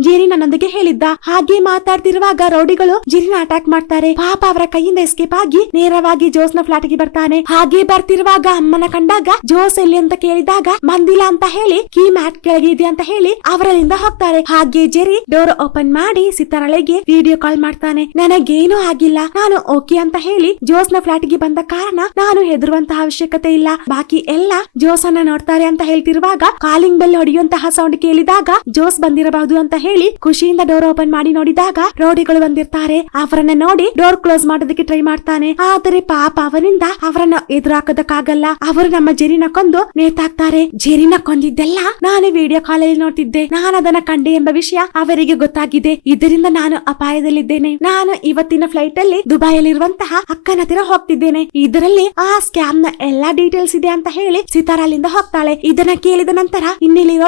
ಜೀರಿ ನನ್ನೊಂದಿಗೆ ಹೇಳಿದ್ದ. ಹಾಗೆ ಮಾತಾಡ್ತಿರುವಾಗ ರೌಡಿಗಳು ಜೀರಿನ ಅಟ್ಯಾಕ್ ಮಾಡ್ತಾರೆ. ಪಾಪ ಅವರ ಕೈಯಿಂದ ಎಸ್ಕೇಪ್ ಆಗಿ ನೇರವಾಗಿ ಜೋಸ್ನ ಫ್ಲಾಟ್ಗೆ ಬರ್ತಾನೆ. ಹಾಗೆ ಬರ್ತಿರುವಾಗ ಅಮ್ಮನ ಕಂಡಾಗ ಜೋಸ್ ಎಲ್ಲಿ ಅಂತ ಕೇಳಿದಾಗ ಮಂದಿಲ್ಲ ಅಂತ ಹೇಳಿ ಕೀ ಮ್ಯಾಟ್ ಕೆಳಗೆ ಇದೆ ಅಂತ ಹೇಳಿ ಅವರಲ್ಲಿಂದ ಹೋಗ್ತಾರೆ. ಹಾಗೆ ಜೆರಿ ಡೋರ್ ಓಪನ್ ಮಾಡಿ ಸಿತಾರಳೆಗೆ ವಿಡಿಯೋ ಕಾಲ್ ಮಾಡ್ತಾನೆ. ನನಗೇನು ಆಗಿಲ್ಲ. ನಾನು ಓಕೆ ಅಂತ ಹೇಳಿ ಜೋಸ್ನ ಫ್ಲಾಟ್ಗೆ ಬಂದ ಕಾರಣ ನಾನು ಹೆದರುವಂತಹ ಅವಶ್ಯಕತೆ ಇಲ್ಲ. ಬಾಕಿ ಎಲ್ಲ ಜೋಸ್ ಅನ್ನ ನೋಡ್ತಾರೆ ಅಂತ ಹೇಳ್ತಿರುವಾಗ ಕಾಲಿಂಗ್ ಬೆಲ್ ಹೊಡೆಯೋ ಆಡುವಂತಹ ಸೌಂಡ್ ಕೇಳಿದಾಗ ಜೋಸ್ ಬಂದಿರಬಹುದು ಅಂತ ಹೇಳಿ ಖುಷಿಯಿಂದ ಡೋರ್ ಓಪನ್ ಮಾಡಿ ನೋಡಿದಾಗ ರೌಡಿಗಳು ಬಂದಿರ್ತಾರೆ. ಅವರನ್ನ ನೋಡಿ ಡೋರ್ ಕ್ಲೋಸ್ ಮಾಡೋದಕ್ಕೆ ಟ್ರೈ ಮಾಡ್ತಾನೆ. ಆದರೆ ಪಾಪ ಅವನಿಂದ ಅವರನ್ನ ಎದುರಾಕೋದಕ್ಕಾಗಲ್ಲ. ಅವರು ನಮ್ಮ ಜೆರಿನ ಕೊಂದು ನೇತಾಕ್ತಾರೆ. ಜೆರಿನ ಕೊಂದಿದ್ದೆಲ್ಲ ನಾನು ವಿಡಿಯೋ ಕಾಲ್ ಅಲ್ಲಿ ನೋಡ್ತಿದ್ದೆ. ನಾನು ಅದನ್ನ ಕಂಡೆ ಎಂಬ ವಿಷಯ ಅವರಿಗೆ ಗೊತ್ತಾಗಿದೆ. ಇದರಿಂದ ನಾನು ಅಪಾಯದಲ್ಲಿದ್ದೇನೆ. ನಾನು ಇವತ್ತಿನ ಫ್ಲೈಟ್ ಅಲ್ಲಿ ದುಬೈಯಲ್ಲಿರುವಂತಹ ಅಕ್ಕನ ಹತ್ತಿರ ಹೋಗ್ತಿದ್ದೇನೆ. ಇದರಲ್ಲಿ ಆ ಸ್ಕ್ಯಾಮ್ನ ಎಲ್ಲಾ ಡೀಟೇಲ್ಸ್ ಇದೆ ಅಂತ ಹೇಳಿ ಸಿತಾರ ಅಲ್ಲಿಂದ ಹೋಗ್ತಾಳೆ. ಇದನ್ನ ಕೇಳಿದ ನಂತರ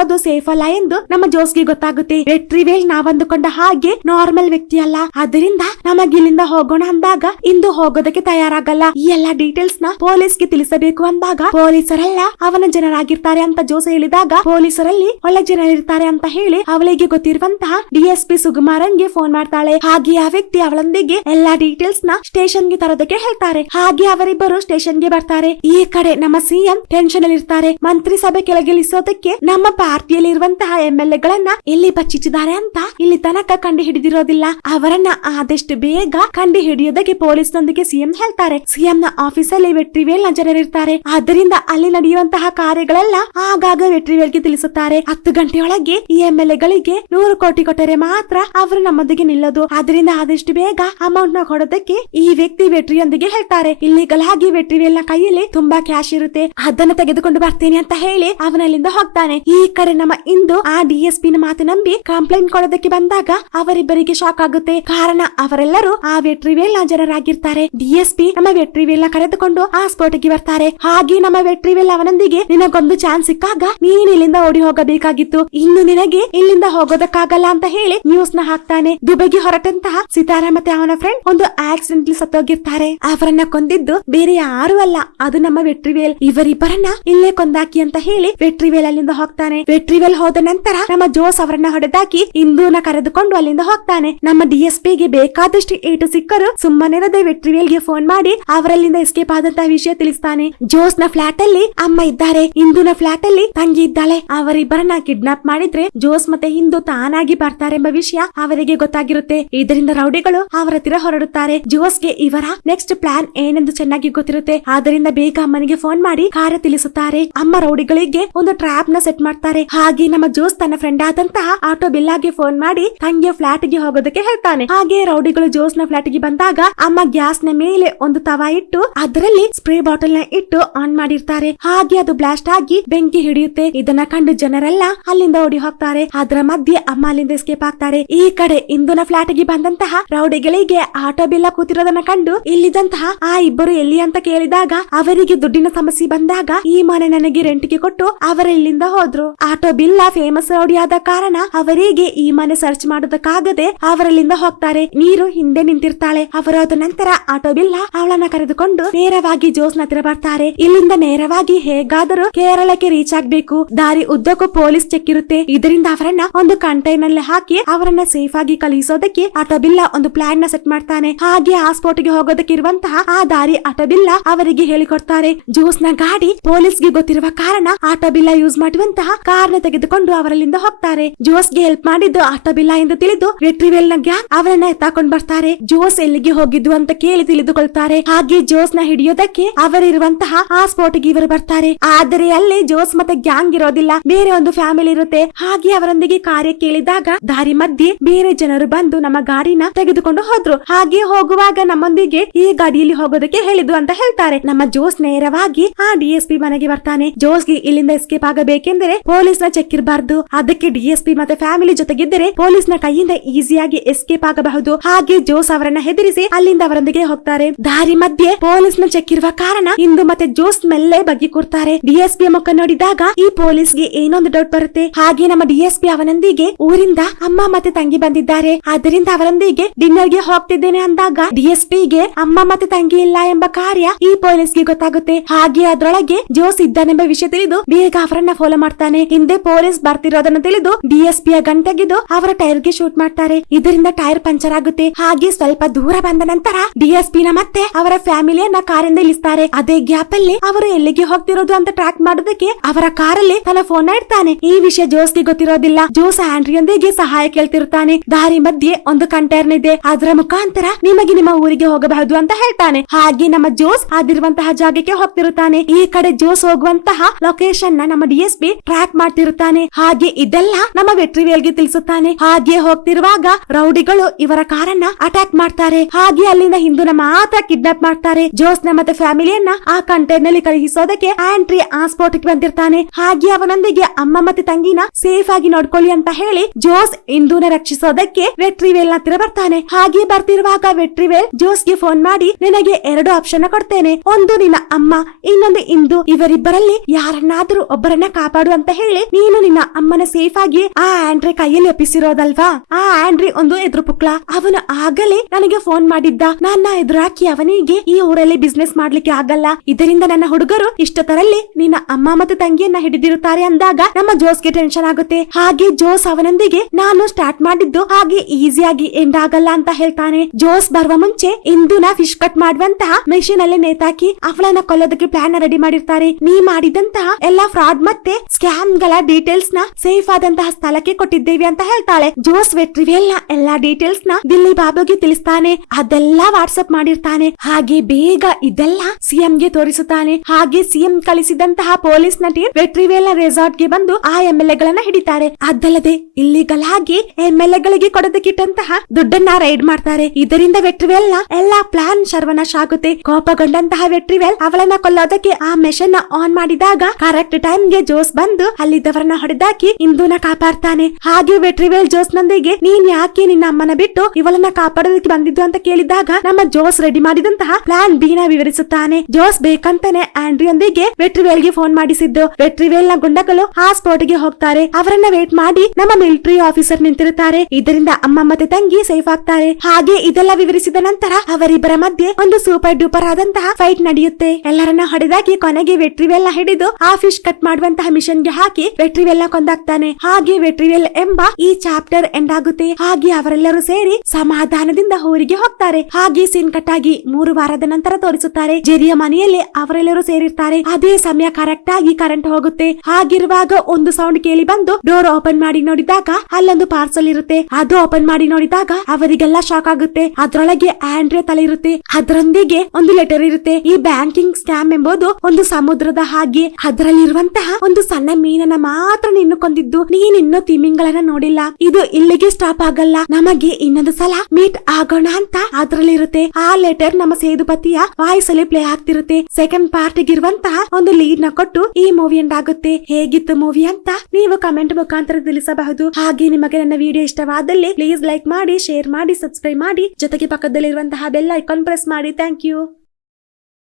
ಇನ್ನಿಲ್ಲಿರೋದು ಸೇಫ್ ಅಲ್ಲ ಎಂದು ನಮ್ಮ ಜೋಸ್ಗೆ ಗೊತ್ತಾಗುತ್ತೆ. ವೆಟ್ರಿವೇಲ್ ನಾವಂದುಕೊಂಡ ಹಾಗೆ ನಾರ್ಮಲ್ ವ್ಯಕ್ತಿ ಅಲ್ಲ. ಅದರಿಂದ ನಮಗೆ ಇಲ್ಲಿಂದ ಹೋಗೋಣ ಅಂದಾಗ ಇಂದು ಹೋಗೋದಕ್ಕೆ ತಯಾರಾಗಲ್ಲ. ಈ ಎಲ್ಲಾ ಡೀಟೇಲ್ಸ್ನ ಪೊಲೀಸ್ಗೆ ತಿಳಿಸಬೇಕು ಅಂದಾಗ ಪೊಲೀಸರೆಲ್ಲ ಅವನ ಜನರಾಗಿರ್ತಾರೆ ಅಂತ ಜೋಸ್ ಹೇಳಿದಾಗ ಪೊಲೀಸರಲ್ಲಿ ಒಳ್ಳೆ ಜನರಿರ್ತಾರೆ ಅಂತ ಹೇಳಿ ಅವಳಿಗೆ ಗೊತ್ತಿರುವಂತಹ ಡಿಎಸ್ಪಿ ಸುಗುಮಾರನ್ಗೆ ಫೋನ್ ಮಾಡ್ತಾಳೆ. ಹಾಗೆ ಆ ವ್ಯಕ್ತಿ ಅವಳೊಂದಿಗೆ ಎಲ್ಲಾ ಡೀಟೇಲ್ಸ್ನ ಸ್ಟೇಷನ್ಗೆ ತರೋದಕ್ಕೆ ಹೇಳ್ತಾರೆ. ಹಾಗೆ ಅವರಿಬ್ಬರು ಸ್ಟೇಷನ್ಗೆ ಬರ್ತಾರೆ. ಈ ಕಡೆ ನಮ್ಮ ಸಿಎಂ ಟೆನ್ಷನ್ ಅಲ್ಲಿ ಇರ್ತಾರೆ ಮಂತ್ರಿ ಸಭೆ ಕೆಳಗಿಳಿಸೋದಕ್ಕೆ ನಮ್ಮ ಇರುವಂತಹ ಎಂ ಎಲ್ ಎಗಳನ್ನ ಎಲ್ಲಿ ಬಚ್ಚಿಟ್ಟಿದ್ದಾರೆ ಅಂತ ಇಲ್ಲಿ ತನಕ ಕಂಡು ಹಿಡಿದಿರೋದಿಲ್ಲ ಅವರನ್ನ ಆದಷ್ಟು ಬೇಗ ಕಂಡು ಹಿಡಿಯೋದಕ್ಕೆ ಪೊಲೀಸ್ ನೊಂದಿಗೆ ಸಿಎಂ ಹೇಳ್ತಾರೆ. ಸಿಎಂ ನ ಆಫೀಸ್ ಅಲ್ಲಿ ವೆಟ್ರಿವೇಲ್ನ ಜನರಿರ್ತಾರೆ. ಆದ್ದರಿಂದ ಅಲ್ಲಿ ನಡೆಯುವಂತಹ ಕಾರ್ಯಗಳೆಲ್ಲ ಆಗಾಗ ವೆಟ್ರಿವೇಲ್ಗೆ ತಿಳಿಸುತ್ತಾರೆ. ಹತ್ತು ಗಂಟೆಯೊಳಗೆ ಈ ಎಂ ಎಲ್ ಎಗಳಿಗೆ ನೂರು ಕೋಟಿ ಕೊಟ್ಟರೆ ಮಾತ್ರ ಅವರು ನಮ್ಮೊಂದಿಗೆ ನಿಲ್ಲೋದು. ಅದರಿಂದ ಆದಷ್ಟು ಬೇಗ ಅಮೌಂಟ್ನ ಕೊಡೋದಕ್ಕೆ ಈ ವ್ಯಕ್ತಿ ವೆಟ್ರಿಯೊಂದಿಗೆ ಹೇಳ್ತಾರೆ. ಇಲ್ಲಿಗಲ್ ಆಗಿ ವೆಟ್ರಿವೇಲ್ನ ಕೈಯಲ್ಲಿ ತುಂಬಾ ಕ್ಯಾಶ್ ಇರುತ್ತೆ. ಅದನ್ನ ತೆಗೆದುಕೊಂಡು ಬರ್ತೇನೆ ಅಂತ ಹೇಳಿ ಅವನಲ್ಲಿಂದ ಹೋಗ್ತಾನೆ. ಈ ಕಡೆ ನಮ್ಮ ಇಂದು ಆ ಡಿಎಸ್ಪಿನ ಮಾತು ನಂಬಿ ಕಂಪ್ಲೇಂಟ್ ಕೊಡೋದಕ್ಕೆ ಬಂದಾಗ ಅವರಿಬ್ಬರಿಗೆ ಶಾಕ್ ಆಗುತ್ತೆ. ಕಾರಣ ಅವರೆಲ್ಲರೂ ಆ ವೆಟ್ರಿವೇಲ್ನ ಜನರಾಗಿರ್ತಾರೆ ಡಿಎಸ್ಪಿ ನಮ್ಮ ವೆಟ್ರಿವೇಲ್ನ ಕರೆದುಕೊಂಡು ಆ ಸ್ಫೋಟಕ್ಕೆ ಬರ್ತಾರೆ. ಹಾಗೆ ನಮ್ಮ ವೆಟ್ರಿವೇಲ್ ಅವನೊಂದಿಗೆ ನಿನಗೊಂದು ಚಾನ್ಸ್ ಸಿಕ್ಕಾಗ ನೀನ್ ಇಲ್ಲಿಂದ ಓಡಿ ಹೋಗಬೇಕಾಗಿತ್ತು. ಇನ್ನು ನಿನಗೆ ಇಲ್ಲಿಂದ ಹೋಗೋದಕ್ಕಾಗಲ್ಲ ಅಂತ ಹೇಳಿ ನ್ಯೂಸ್ನ ಹಾಕ್ತಾನೆ. ದುಬೈಗೆ ಹೊರಟಂತಹ ಸಿತಾರ ಮತ್ತೆ ಅವನ ಫ್ರೆಂಡ್ ಒಂದು ಆಕ್ಸಿಡೆಂಟ್ ಸತ್ತೋಗಿರ್ತಾರೆ. ಅವರನ್ನ ಕೊಂದಿದ್ದು ಬೇರೆ ಯಾರು ಅಲ್ಲ. ಅದು ನಮ್ಮ ವೆಟ್ರಿವೇಲ್ ಇವರಿಬ್ಬರನ್ನ ಇಲ್ಲೇ ಕೊಂದಾಕಿ ಅಂತ ಹೇಳಿ ವೆಟ್ರಿವೇಲ್ ಅಲ್ಲಿಂದ ಹೋಗ್ತಾನೆ. ವೆಟ್ರಿವೇಲ್ ಹೋದ ನಂತರ ನಮ್ಮ ಜೋಸ್ ಅವರನ್ನ ಹೊಡೆದಾಕಿ ಇಂದೂನ ಕರೆದುಕೊಂಡು ಅಲ್ಲಿಂದ ಹೋಗ್ತಾನೆ. ನಮ್ಮ ಡಿಎಸ್ಪಿ ಗೆ ಬೇಕಾದಷ್ಟು ಏಟು ಸಿಕ್ಕರು ಸುಮ್ಮನಿರದೆ ವೆಟ್ರಿವೇಲ್ಗೆ ಫೋನ್ ಮಾಡಿ ಅವರಲ್ಲಿಂದ ಎಸ್ಕೇಪ್ ಆದಂತಹ ವಿಷಯ ತಿಳಿಸ್ತಾನೆ. ಜೋಸ್ನ ಫ್ಲಾಟ್ ಅಲ್ಲಿ ಅಮ್ಮ ಇದ್ದಾರೆ. ಇಂದುನ ಫ್ಲಾಟ್ ಅಲ್ಲಿ ತಂಗಿ ಇದ್ದಾಳೆ. ಅವರಿಬ್ಬರನ್ನ ಕಿಡ್ನಾಪ್ ಮಾಡಿದ್ರೆ ಜೋಸ್ ಮತ್ತೆ ಹಿಂದೂ ತಾನಾಗಿ ಬರ್ತಾರೆಂಬ ವಿಷಯ ಅವರಿಗೆ ಗೊತ್ತಾಗಿರುತ್ತೆ. ಇದರಿಂದ ರೌಡಿಗಳು ಅವರ ಹತ್ತಿರ ಹೊರಡುತ್ತಾರೆ. ಜೋಸ್ಗೆ ಇವರ ನೆಕ್ಸ್ಟ್ ಪ್ಲಾನ್ ಏನೆಂದು ಚೆನ್ನಾಗಿ ಗೊತ್ತಿರುತ್ತೆ. ಆದ್ದರಿಂದ ಬೇಗ ಅಮ್ಮನಿಗೆ ಫೋನ್ ಮಾಡಿ ಕಾರ್ಯ ತಿಳಿಸುತ್ತಾರೆ. ಅಮ್ಮ ರೌಡಿಗಳಿಗೆ ಒಂದು ಟ್ರ್ಯಾಪ್ನ ಸೆಟ್ ಮಾಡ್ತಾರೆ. ಹಾಗೆ ನಮ್ಮ ಜೋಸ್ ತನ್ನ ಫ್ರೆಂಡ್ ಆದಂತಹ ಆಟೋ ಬಿಲ್ಲಾಗೆ ಫೋನ್ ಮಾಡಿ ತಂಗಿಯ ಫ್ಲಾಟ್ಗೆ ಹೋಗೋದಕ್ಕೆ ಹೇಳ್ತಾನೆ. ಹಾಗೆ ರೌಡಿಗಳು ಜೋಸ್ನ ಫ್ಲಾಟ್ಗೆ ಬಂದಾಗ ಅಮ್ಮ ಗ್ಯಾಸ್ನ ಮೇಲೆ ಒಂದು ತವ ಇಟ್ಟು ಅದರಲ್ಲಿ ಸ್ಪ್ರೇ ಬಾಟಲ್ನ ಇಟ್ಟು ಆನ್ ಮಾಡಿರ್ತಾರೆ. ಹಾಗೆ ಅದು ಬ್ಲಾಸ್ಟ್ ಆಗಿ ಬೆಂಕಿ ಹಿಡಿಯುತ್ತೆ. ಇದನ್ನ ಕಂಡು ಜನರೆಲ್ಲ ಅಲ್ಲಿಂದ ಓಡಿ ಹೋಗ್ತಾರೆ. ಅದರ ಮಧ್ಯೆ ಅಮ್ಮ ಅಲ್ಲಿಂದ ಎಸ್ಕೇಪ್ ಆಗ್ತಾರೆ. ಈ ಕಡೆ ಇಂದುನ ಫ್ಲಾಟ್ಗೆ ಬಂದಂತಹ ರೌಡಿಗಳಿಗೆ ಆಟೋ ಬಿಲ್ಲ ಕೂತಿರೋದನ್ನ ಕಂಡು ಇಲ್ಲಿದಂತಹ ಆ ಇಬ್ಬರು ಎಲ್ಲಿ ಅಂತ ಕೇಳಿದಾಗ ಅವರಿಗೆ ದುಡ್ಡಿನ ಸಮಸ್ಯೆ ಬಂದಾಗ ಈ ಮನೆ ನನಗೆ ರೆಂಟ್ಗೆ ಕೊಟ್ಟು ಅವರ ಇಲ್ಲಿಂದ ಹೋದ್ರು. ಆಟೋ ಬಿಲ್ಲ ಫೇಮಸ್ ರೌಡಿ ಆದ ಕಾರಣ ಅವರಿಗೆ ಈ ಮನೆ ಸರ್ಚ್ ಮಾಡೋದಕ್ಕಾಗದೆ ಅವರಲ್ಲಿಂದ ಹೋಗ್ತಾರೆ. ನೀರು ಹಿಂದೆ ನಿಂತಿರ್ತಾಳೆ. ಅವರಾದ ನಂತರ ಆಟೋ ಬಿಲ್ಲ ಅವಳನ್ನ ಕರೆದುಕೊಂಡು ನೇರವಾಗಿ ಜೋಸ್ನ ಹತ್ರ ಬರ್ತಾರೆ. ಇಲ್ಲಿಂದ ನೇರವಾಗಿ ಹೇಗಾದರೂ ಕೇರಳಕ್ಕೆ ರೀಚ್ ಆಗ್ಬೇಕು. ದಾರಿ ಉದ್ದಕ್ಕೂ ಪೊಲೀಸ್ ಚೆಕ್ ಇರುತ್ತೆ. ಇದರಿಂದ ಅವರನ್ನ ಒಂದು ಕಂಟೈನರ್ ಹಾಕಿ ಅವರನ್ನ ಸೇಫ್ ಆಗಿ ಕಳುಹಿಸೋದಕ್ಕೆ ಆಟೋಬಿಲ್ಲ ಒಂದು ಪ್ಲಾನ್ನ ಸೆಟ್ ಮಾಡ್ತಾನೆ. ಹಾಗೆ ಆ ಸ್ಪೋಟ್ಗೆ ಹೋಗೋದಕ್ಕೆ ಇರುವಂತಹ ಆ ದಾರಿ ಆಟೋಬಿಲ್ಲ ಅವರಿಗೆ ಹೇಳಿಕೊಡ್ತಾರೆ. ಜೋಸ್ನ ಗಾಡಿ ಪೊಲೀಸ್ಗೆ ಗೊತ್ತಿರುವ ಕಾರಣ ಆಟೋಬಿಲ್ಲ ಯೂಸ್ ಮಾಡುವಂತಹ ಕಾರ್ನ ತೆಗೆದುಕೊಂಡು ಅವರಲ್ಲಿಂದ ಹೋಗ್ತಾರೆ. ಜೋಸ್ಗೆ ಹೆಲ್ಪ್ ಮಾಡಿದ್ದು ಆಟವಿಲ್ಲ ಎಂದು ತಿಳಿದು ರೆಟ್ರಿವೆಲ್ನ ಗ್ಯಾಂಗ್ ಅವರನ್ನ ಎತ್ತಾಕೊಂಡು ಬರ್ತಾರೆ. ಜೋಸ್ ಎಲ್ಲಿಗೆ ಹೋಗಿದ್ದು ಅಂತ ಕೇಳಿ ತಿಳಿದುಕೊಳ್ತಾರೆ. ಹಾಗೆ ಜೋಸ್ನ ಹಿಡಿಯೋದಕ್ಕೆ ಅವರಿರುವಂತಹ ಆ ಸ್ಪಾಟ್ಗೆ ಇವರು ಬರ್ತಾರೆ. ಆದರೆ ಅಲ್ಲಿ ಜೋಸ್ ಮತ್ತೆ ಗ್ಯಾಂಗ್ ಇರೋದಿಲ್ಲ. ಬೇರೆ ಒಂದು ಫ್ಯಾಮಿಲಿ ಇರುತ್ತೆ. ಹಾಗೆ ಅವರೊಂದಿಗೆ ಕಾರ್ಯ ಕೇಳಿದಾಗ ದಾರಿ ಮಧ್ಯೆ ಬೇರೆ ಜನರು ಬಂದು ನಮ್ಮ ಗಾಡಿನ ತೆಗೆದುಕೊಂಡು ಹೋದ್ರು. ಹಾಗೆ ಹೋಗುವಾಗ ನಮ್ಮೊಂದಿಗೆ ಈ ಗಾಡಿಯಲ್ಲಿ ಹೋಗೋದಕ್ಕೆ ಹೇಳಿದ್ದು ಅಂತ ಹೇಳ್ತಾರೆ. ನಮ್ಮ ಜೋಸ್ ನೇರವಾಗಿ ಆ ಡಿಎಸ್ಪಿ ಮನೆಗೆ ಬರ್ತಾನೆ. ಜೋಸ್ಗೆ ಇಲ್ಲಿಂದ ಎಸ್ಕೇಪ್ ಆಗಬೇಕೆಂದರೆ ಪೊಲೀಸ್ ನ ಚೆಕ್ ಇರಬಾರ್ದು. ಅದಕ್ಕೆ ಡಿಎಸ್ಪಿ ಮತ್ತೆ ಫ್ಯಾಮಿಲಿ ಜೊತೆಗಿದ್ದರೆ ಪೊಲೀಸ್ನ ಕೈಯಿಂದ ಈಸಿಯಾಗಿ ಎಸ್ಕೇಪ್ ಆಗಬಹುದು. ಹಾಗೆ ಜೋಸ್ ಅವರನ್ನ ಹೆದರಿಸಿ ಅಲ್ಲಿಂದ ಅವರೊಂದಿಗೆ ಹೋಗ್ತಾರೆ. ದಾರಿ ಮಧ್ಯೆ ಪೊಲೀಸ್ ಚೆಕ್ ಇರುವ ಕಾರಣ ಇಂದು ಮತ್ತೆ ಜೋಸ್ ಮೆಲ್ಲೆ ಬಗ್ಗೆ ಕೂರ್ತಾರೆ ಡಿಎಸ್ಪಿ ಮುಖ ನೋಡಿದಾಗ ಈ ಪೊಲೀಸ್ಗೆ ಏನೊಂದು ಡೌಟ್ ಬರುತ್ತೆ. ಹಾಗೆ ನಮ್ಮ ಡಿಎಸ್ಪಿ ಅವನೊಂದಿಗೆ ಊರಿಂದ ಅಮ್ಮ ಮತ್ತೆ ತಂಗಿ ಬಂದಿದ್ದಾರೆ. ಅದರಿಂದ ಅವರೊಂದಿಗೆ ಡಿನ್ನರ್ಗೆ ಹೋಗ್ತಿದ್ದೇನೆ ಅಂದಾಗ ಡಿಎಸ್ಪಿ ಗೆ ಅಮ್ಮ ಮತ್ತೆ ತಂಗಿ ಇಲ್ಲ ಎಂಬ ಕಾರ್ಯ ಈ ಪೊಲೀಸ್ಗೆ ಗೊತ್ತಾಗುತ್ತೆ. ಹಾಗೆ ಅದರೊಳಗೆ ಜೋಸ್ ಇದ್ದಾನೆಂಬ ವಿಷಯ ತಿಳಿದು ಬೇಗ ಅವರನ್ನ ಫಾಲೋ ಮಾಡ್ತಾನೆ. ಹಿಂದೆ ಪೊಲೀಸ್ ಬರ್ತಿರೋದನ್ನ ತಿಳಿದು ಡಿಎಸ್ಪಿ ಯ ಗಂಟೆಗಿದ್ದು ಅವರ ಟೈರ್ಗೆ ಶೂಟ್ ಮಾಡ್ತಾರೆ. ಇದರಿಂದ ಟೈರ್ ಪಂಚರ್ ಆಗುತ್ತೆ. ಹಾಗೆ ಸ್ವಲ್ಪ ದೂರ ಬಂದ ನಂತರ ಡಿಎಸ್ಪಿ ನ ಮತ್ತೆ ಅವರ ಫ್ಯಾಮಿಲಿಯನ್ನ ಕಾರಿಂದ ಇಳಿಸ್ತಾರೆ. ಅದೇ ಗ್ಯಾಪ್ ಅಲ್ಲಿ ಅವರು ಎಲ್ಲಿಗೆ ಹೋಗ್ತಿರೋದು ಅಂತ ಟ್ರ್ಯಾಕ್ ಮಾಡೋದಕ್ಕೆ ಅವರ ಕಾರಲ್ಲಿ ತನ್ನ ಫೋನ್ ಇಡ್ತಾನೆ. ಈ ವಿಷಯ ಜೋಸ್ಗೆ ಗೊತ್ತಿರೋದಿಲ್ಲ. ಜೋಸ್ ಆಂಡ್ರಿಯೊಂದಿಗೆ ಸಹಾಯ ಕೇಳ್ತಿರ್ತಾನೆ. ದಾರಿ ಮಧ್ಯೆ ಒಂದು ಕಂಟೈನರ್ ಇದೆ. ಅದರ ಮುಖಾಂತರ ನಿಮಗೆ ನಿಮ್ಮ ಊರಿಗೆ ಹೋಗಬಹುದು ಅಂತ ಹೇಳ್ತಾನೆ. ಹಾಗೆ ನಮ್ಮ ಜೋಸ್ ಅದಿರುವಂತಹ ಜಾಗಕ್ಕೆ ಹೋಗ್ತಿರುತ್ತಾನೆ. ಈ ಕಡೆ ಜೋಸ್ ಹೋಗುವಂತಹ ಲೊಕೇಶನ್ನ ನಮ್ಮ ಡಿಎಸ್ಪಿ ಟ್ರ್ಯಾಕ್ ಮಾಡಿ ಮಾಡ್ತಿರುತ್ತಾನೆ ಹಾಗೆ ಇದೆಲ್ಲ ನಮ್ಮ ವೆಟ್ರಿವೇಲ್ಗೆ ತಿಳಿಸುತ್ತಾನೆ. ಹಾಗೆ ಹೋಗ್ತಿರುವಾಗ ರೌಡಿಗಳು ಇವರ ಕಾರನ್ನ ಅಟ್ಯಾಕ್ ಮಾಡ್ತಾರೆ. ಹಾಗೆ ಅಲ್ಲಿಂದ ಹಿಂದೂನ ಮಾತ್ರ ಕಿಡ್ನಾಪ್ ಮಾಡ್ತಾರೆ. ಜೋಸ್ನ ಮತ್ತೆ ಫ್ಯಾಮಿಲಿಯನ್ನ ಆ ಕಂಟೈನರ್ನಲ್ಲಿ ಕಳುಹಿಸೋದಕ್ಕೆ ಆಂಟ್ರಿ ಆ ಸ್ಪಾಟ್ಗೆ ಬಂದಿರ್ತಾನೆ. ಹಾಗೆ ಅವನೊಂದಿಗೆ ಅಮ್ಮ ಮತ್ತೆ ತಂಗಿನ ಸೇಫ್ ಆಗಿ ನೋಡ್ಕೊಳ್ಳಿ ಅಂತ ಹೇಳಿ ಜೋಸ್ ಇಂದೂನ ರಕ್ಷಿಸೋದಕ್ಕೆ ವೆಟ್ರಿವೇಲ್ ಹತ್ತಿರ ಬರ್ತಾನೆ. ಹಾಗೆ ಬರ್ತಿರುವಾಗ ವೆಟ್ರಿವೇಲ್ ಜೋಸ್ಗೆ ಫೋನ್ ಮಾಡಿ, ನಿನಗೆ ಎರಡು ಆಪ್ಷನ್ ಕೊಡ್ತೇನೆ. ಒಂದು ನಿನ್ನ ಅಮ್ಮ, ಇನ್ನೊಂದು ಇಂದು ಇವರಿಬ್ಬರಲ್ಲಿ ಯಾರನ್ನಾದ್ರೂ ಒಬ್ಬರನ್ನ ಕಾಪಾಡು ಅಂತ ಹೇಳಿ ನೀನು ನಿನ್ನ ಅಮ್ಮನ ಸೇಫ್ ಆಗಿ ಆ ಆಂಡ್ರಿ ಕೈಯಲ್ಲಿ ಎಪ್ಪಿಸಿರೋದಲ್ವಾ ಆ ಆಂಡ್ರಿ ಒಂದು ಎದುರು ಪುಕ್ಲ ಅವನು ಆಗಲೇ ನನಗೆ ಫೋನ್ ಮಾಡಿದ್ದ. ನನ್ನ ಎದುರಾಕಿ ಅವನಿಗೆ ಈ ಊರಲ್ಲಿ ಬಿಸ್ನೆಸ್ ಮಾಡ್ಲಿಕ್ಕೆ ಆಗಲ್ಲ. ಇದರಿಂದ ನನ್ನ ಹುಡುಗರು ಇಷ್ಟತರಲ್ಲಿ ನಿನ್ನ ಅಮ್ಮ ಮತ್ತು ತಂಗಿಯನ್ನ ಹಿಡಿದಿರುತ್ತಾರೆ ಅಂದಾಗ ನಮ್ಮ ಜೋಸ್ಗೆ ಟೆನ್ಷನ್ ಆಗುತ್ತೆ. ಹಾಗೆ ಜೋಸ್ ಅವನೊಂದಿಗೆ ನಾನು ಸ್ಟಾರ್ಟ್ ಮಾಡಿದ್ದು ಹಾಗೆ ಈಸಿಯಾಗಿ ಎಂಡ್ ಆಗಲ್ಲ ಅಂತ ಹೇಳ್ತಾನೆ. ಜೋಸ್ ಬರುವ ಮುಂಚೆ ಇಂದುನ ಫಿಶ್ ಕಟ್ ಮಾಡುವಂತಹ ಮೆಷಿನ್ ಅಲ್ಲಿ ನೇತಾಕಿ ಅವಳನ್ನ ಕೊಲ್ಲೋದಕ್ಕೆ ಪ್ಲಾನ್ ರೆಡಿ ಮಾಡಿರ್ತಾರೆ. ನೀ ಮಾಡಿದಂತಹ ಎಲ್ಲಾ ಫ್ರಾಡ್ ಮತ್ತೆ ಸ್ಕ್ಯಾಮ್ ಗಳ ಡೀಟೇಲ್ಸ್ನ ಸೇಫ್ ಆದಂತಹ ಸ್ಥಳಕ್ಕೆ ಕೊಟ್ಟಿದ್ದೇವೆ ಅಂತ ಹೇಳ್ತಾಳೆ. ಜೋಸ್ ವೆಟ್ರಿವೇಲ್ನ ಎಲ್ಲಾ ಡೀಟೇಲ್ಸ್ನ ದಿಲ್ಲಿ ಬಾಬುಗೆ ತಿಳಿಸ್ತಾನೆ. ಅದೆಲ್ಲ ವಾಟ್ಸ್ಆಪ್ ಮಾಡಿರ್ತಾನೆ. ಹಾಗೆ ಬೇಗ ಇದೆಲ್ಲ ಸಿಎಂ ಗೆ ತೋರಿಸುತ್ತಾನೆ. ಹಾಗೆ ಸಿಎಂ ಕಳಿಸಿದಂತಹ ಪೊಲೀಸ್ ನಟಿ ವೆಟ್ರಿವೇಲ್ನ ರೆಸಾರ್ಟ್ಗೆ ಬಂದು ಆ ಎಂ ಎಲ್ ಎಗಳನ್ನ ಹಿಡಿತಾರೆ. ಅದಲ್ಲದೆ ಇಲ್ಲಿಗಲ್ ಆಗಿ ಎಂ ಎಲ್ ಎಗಳಿಗೆ ಕೊಡೋದಕ್ಕಿಟ್ಟಂತಹ ದುಡ್ಡನ್ನ ರೈಡ್ ಮಾಡ್ತಾರೆ. ಇದರಿಂದ ವೆಟ್ರಿವೇಲ್ನ ಎಲ್ಲಾ ಪ್ಲಾನ್ ಸರ್ವನಾಶ ಆಗುತ್ತೆ. ಕೋಪಗೊಂಡಂತಹ ವೆಟ್ರಿವೇಲ್ ಅವಳನ್ನ ಕೊಲ್ಲೋದಕ್ಕೆ ಆ ಮೆಷನ್ನ ಆನ್ ಮಾಡಿದಾಗ ಕರೆಕ್ಟ್ ಟೈಮ್ಗೆ ಜೋಸ್ ಬಂದು ಅಲ್ಲಿದ್ದವರನ್ನ ಹೊಡೆದಾಕಿ ಇಂದುನ ಕಾಪಾಡ್ತಾನೆ. ಹಾಗೆ ವೆಟ್ರಿವೇಲ್ ಜೋಸ್ ನಂದಿಗೆ, ನೀನ್ ಯಾಕೆ ನಿನ್ನ ಅಮ್ಮನ ಬಿಟ್ಟು ಇವಳನ್ನ ಕಾಪಾಡೋದಕ್ಕೆ ಬಂದಿದ್ದು? ಅಂತ ಕೇಳಿದಾಗ ನಮ್ಮ ಜೋಸ್ ರೆಡಿ ಮಾಡಿದಂತಹ ಪ್ಲಾನ್ ಬಿ ನ ವಿವರಿಸುತ್ತಾನೆ. ಜೋಸ್ ಬೇಕಂತಾನೆ ಆಂಡ್ರಿಯೊಂದಿಗೆ ವೆಟ್ರಿವೇಲ್ಗೆ ಫೋನ್ ಮಾಡಿಸಿದ್ದು. ವೆಟ್ರಿವೇಲ್ನ ಗುಂಡಗಳು ಆ ಸ್ಪಾಟ್ಗೆ ಹೋಗ್ತಾರೆ. ಅವರನ್ನ ವೇಟ್ ಮಾಡಿ ನಮ್ಮ ಮಿಲಿಟರಿ ಆಫೀಸರ್ ನಿಂತಿರುತ್ತಾರೆ. ಇದರಿಂದ ಅಮ್ಮ ಮತ್ತೆ ತಂಗಿ ಸೇಫ್ ಆಗ್ತಾರೆ. ಹಾಗೆ ಇದೆಲ್ಲ ವಿವರಿಸಿದ ನಂತರ ಅವರಿಬ್ಬರ ಮಧ್ಯೆ ಒಂದು ಸೂಪರ್ ಡೂಪರ್ ಆದಂತಹ ಫೈಟ್ ನಡೆಯುತ್ತೆ. ಎಲ್ಲರನ್ನ ಹೊಡೆದಾಕಿ ಕೊನೆಗೆ ವೆಟ್ರಿವೆಲ್ ಹಿಡಿದು ಆ ಫಿಶ್ ಕಟ್ ಮಾಡುವಂತಹ ಮಿಷನ್ಗೆ ಹಾಕಿ ವೆಟ್ರಿವೆಲ್ ವೆಟ್ರಿವೆಲ್ನ ಕೊಂದಾಕ್ತಾನೆ ಹಾಗೆ ವೆಟ್ರಿವೆಲ್ ಎಂಬ ಈ ಚಾಪ್ಟರ್ ಎಂಡ್ ಆಗುತ್ತೆ. ಹಾಗೆ ಅವರೆಲ್ಲರೂ ಸೇರಿ ಸಮಾಧಾನದಿಂದ ಊರಿಗೆ ಹೋಗ್ತಾರೆ. ಹಾಗೆ ಸೀನ್ ಕಟ್ ಆಗಿ ಮೂರು ವಾರದ ನಂತರ ತೋರಿಸುತ್ತಾರೆ. ಜೆರಿಯ ಮನೆಯಲ್ಲಿ ಅವರೆಲ್ಲರೂ ಸೇರಿರ್ತಾರೆ. ಅದೇ ಸಮಯ ಕರೆಕ್ಟ್ ಆಗಿ ಕರೆಂಟ್ ಹೋಗುತ್ತೆ. ಹಾಗಿರುವಾಗ ಒಂದು ಸೌಂಡ್ ಕೇಳಿ ಬಂದು ಡೋರ್ ಓಪನ್ ಮಾಡಿ ನೋಡಿದಾಗ ಅಲ್ಲೊಂದು ಪಾರ್ಸಲ್ ಇರುತ್ತೆ. ಅದು ಓಪನ್ ಮಾಡಿ ನೋಡಿದಾಗ ಅವರಿಗೆಲ್ಲ ಶಾಕ್ ಆಗುತ್ತೆ. ಅದರೊಳಗೆ ಆಂಡ್ರೆ ತಲೆ ಇರುತ್ತೆ ಅದರೊಂದಿಗೆ ಒಂದು ಲೆಟರ್ ಇರುತ್ತೆ. ಈ ಬ್ಯಾಂಕಿಂಗ್ ಸ್ಕ್ಯಾಮ್ ಎಂಬುದು ಒಂದು ಸಮುದ್ರದ ಹಾಗೆ. ಅದರಲ್ಲಿರುವಂತಹ ಒಂದು ಸಣ್ಣ ಮೀನನ್ನ ಮಾತ್ರ ನೀನು ಕೊಂದಿದ್ದು ನೀನ್ ಇನ್ನು ತಿಮಿಂಗಳನ್ನ ನೋಡಿಲ್ಲ. ಇದು ಇಲ್ಲಿಗೆ ಸ್ಟಾಪ್ ಆಗಲ್ಲ. ನಮಗೆ ಇನ್ನೊಂದು ಸಲ ಮೀಟ್ ಆಗೋಣ ಅಂತ ಅದ್ರಲ್ಲಿರುತ್ತೆ ಆ ಲೆಟರ್ ನಮ್ಮ ಸೇದುಪತಿಯ ವಾಯ್ಸ್ ಅಲ್ಲಿ ಪ್ಲೇ ಆಗ್ತಿರುತ್ತೆ ಸೆಕೆಂಡ್ ಪಾರ್ಟ್ ಗಿರುವಂತಹ ಒಂದು ಲೀಡ್ನ ಕೊಟ್ಟು ಈ ಮೂವಿ ಎಂಡ್ ಆಗುತ್ತೆ. ಹೇಗಿತ್ತು ಮೂವಿ ಅಂತ ನೀವು ಕಮೆಂಟ್ ಮುಖಾಂತರ ತಿಳಿಸಬಹುದು. ಹಾಗೆ ನಿಮಗೆ ನನ್ನ ವಿಡಿಯೋ ಇಷ್ಟವಾದಲ್ಲಿ ಪ್ಲೀಸ್ ಲೈಕ್ ಮಾಡಿ ಶೇರ್ ಮಾಡಿ ಸಬ್ಸ್ಕ್ರೈಬ್ ಮಾಡಿ. ಜೊತೆಗೆ ಪಕ್ಕದಲ್ಲಿರುವಂತಹ ಬೆಲ್ ಐಕಾನ್ ಪ್ರೆಸ್ ಮಾಡಿ. Thank you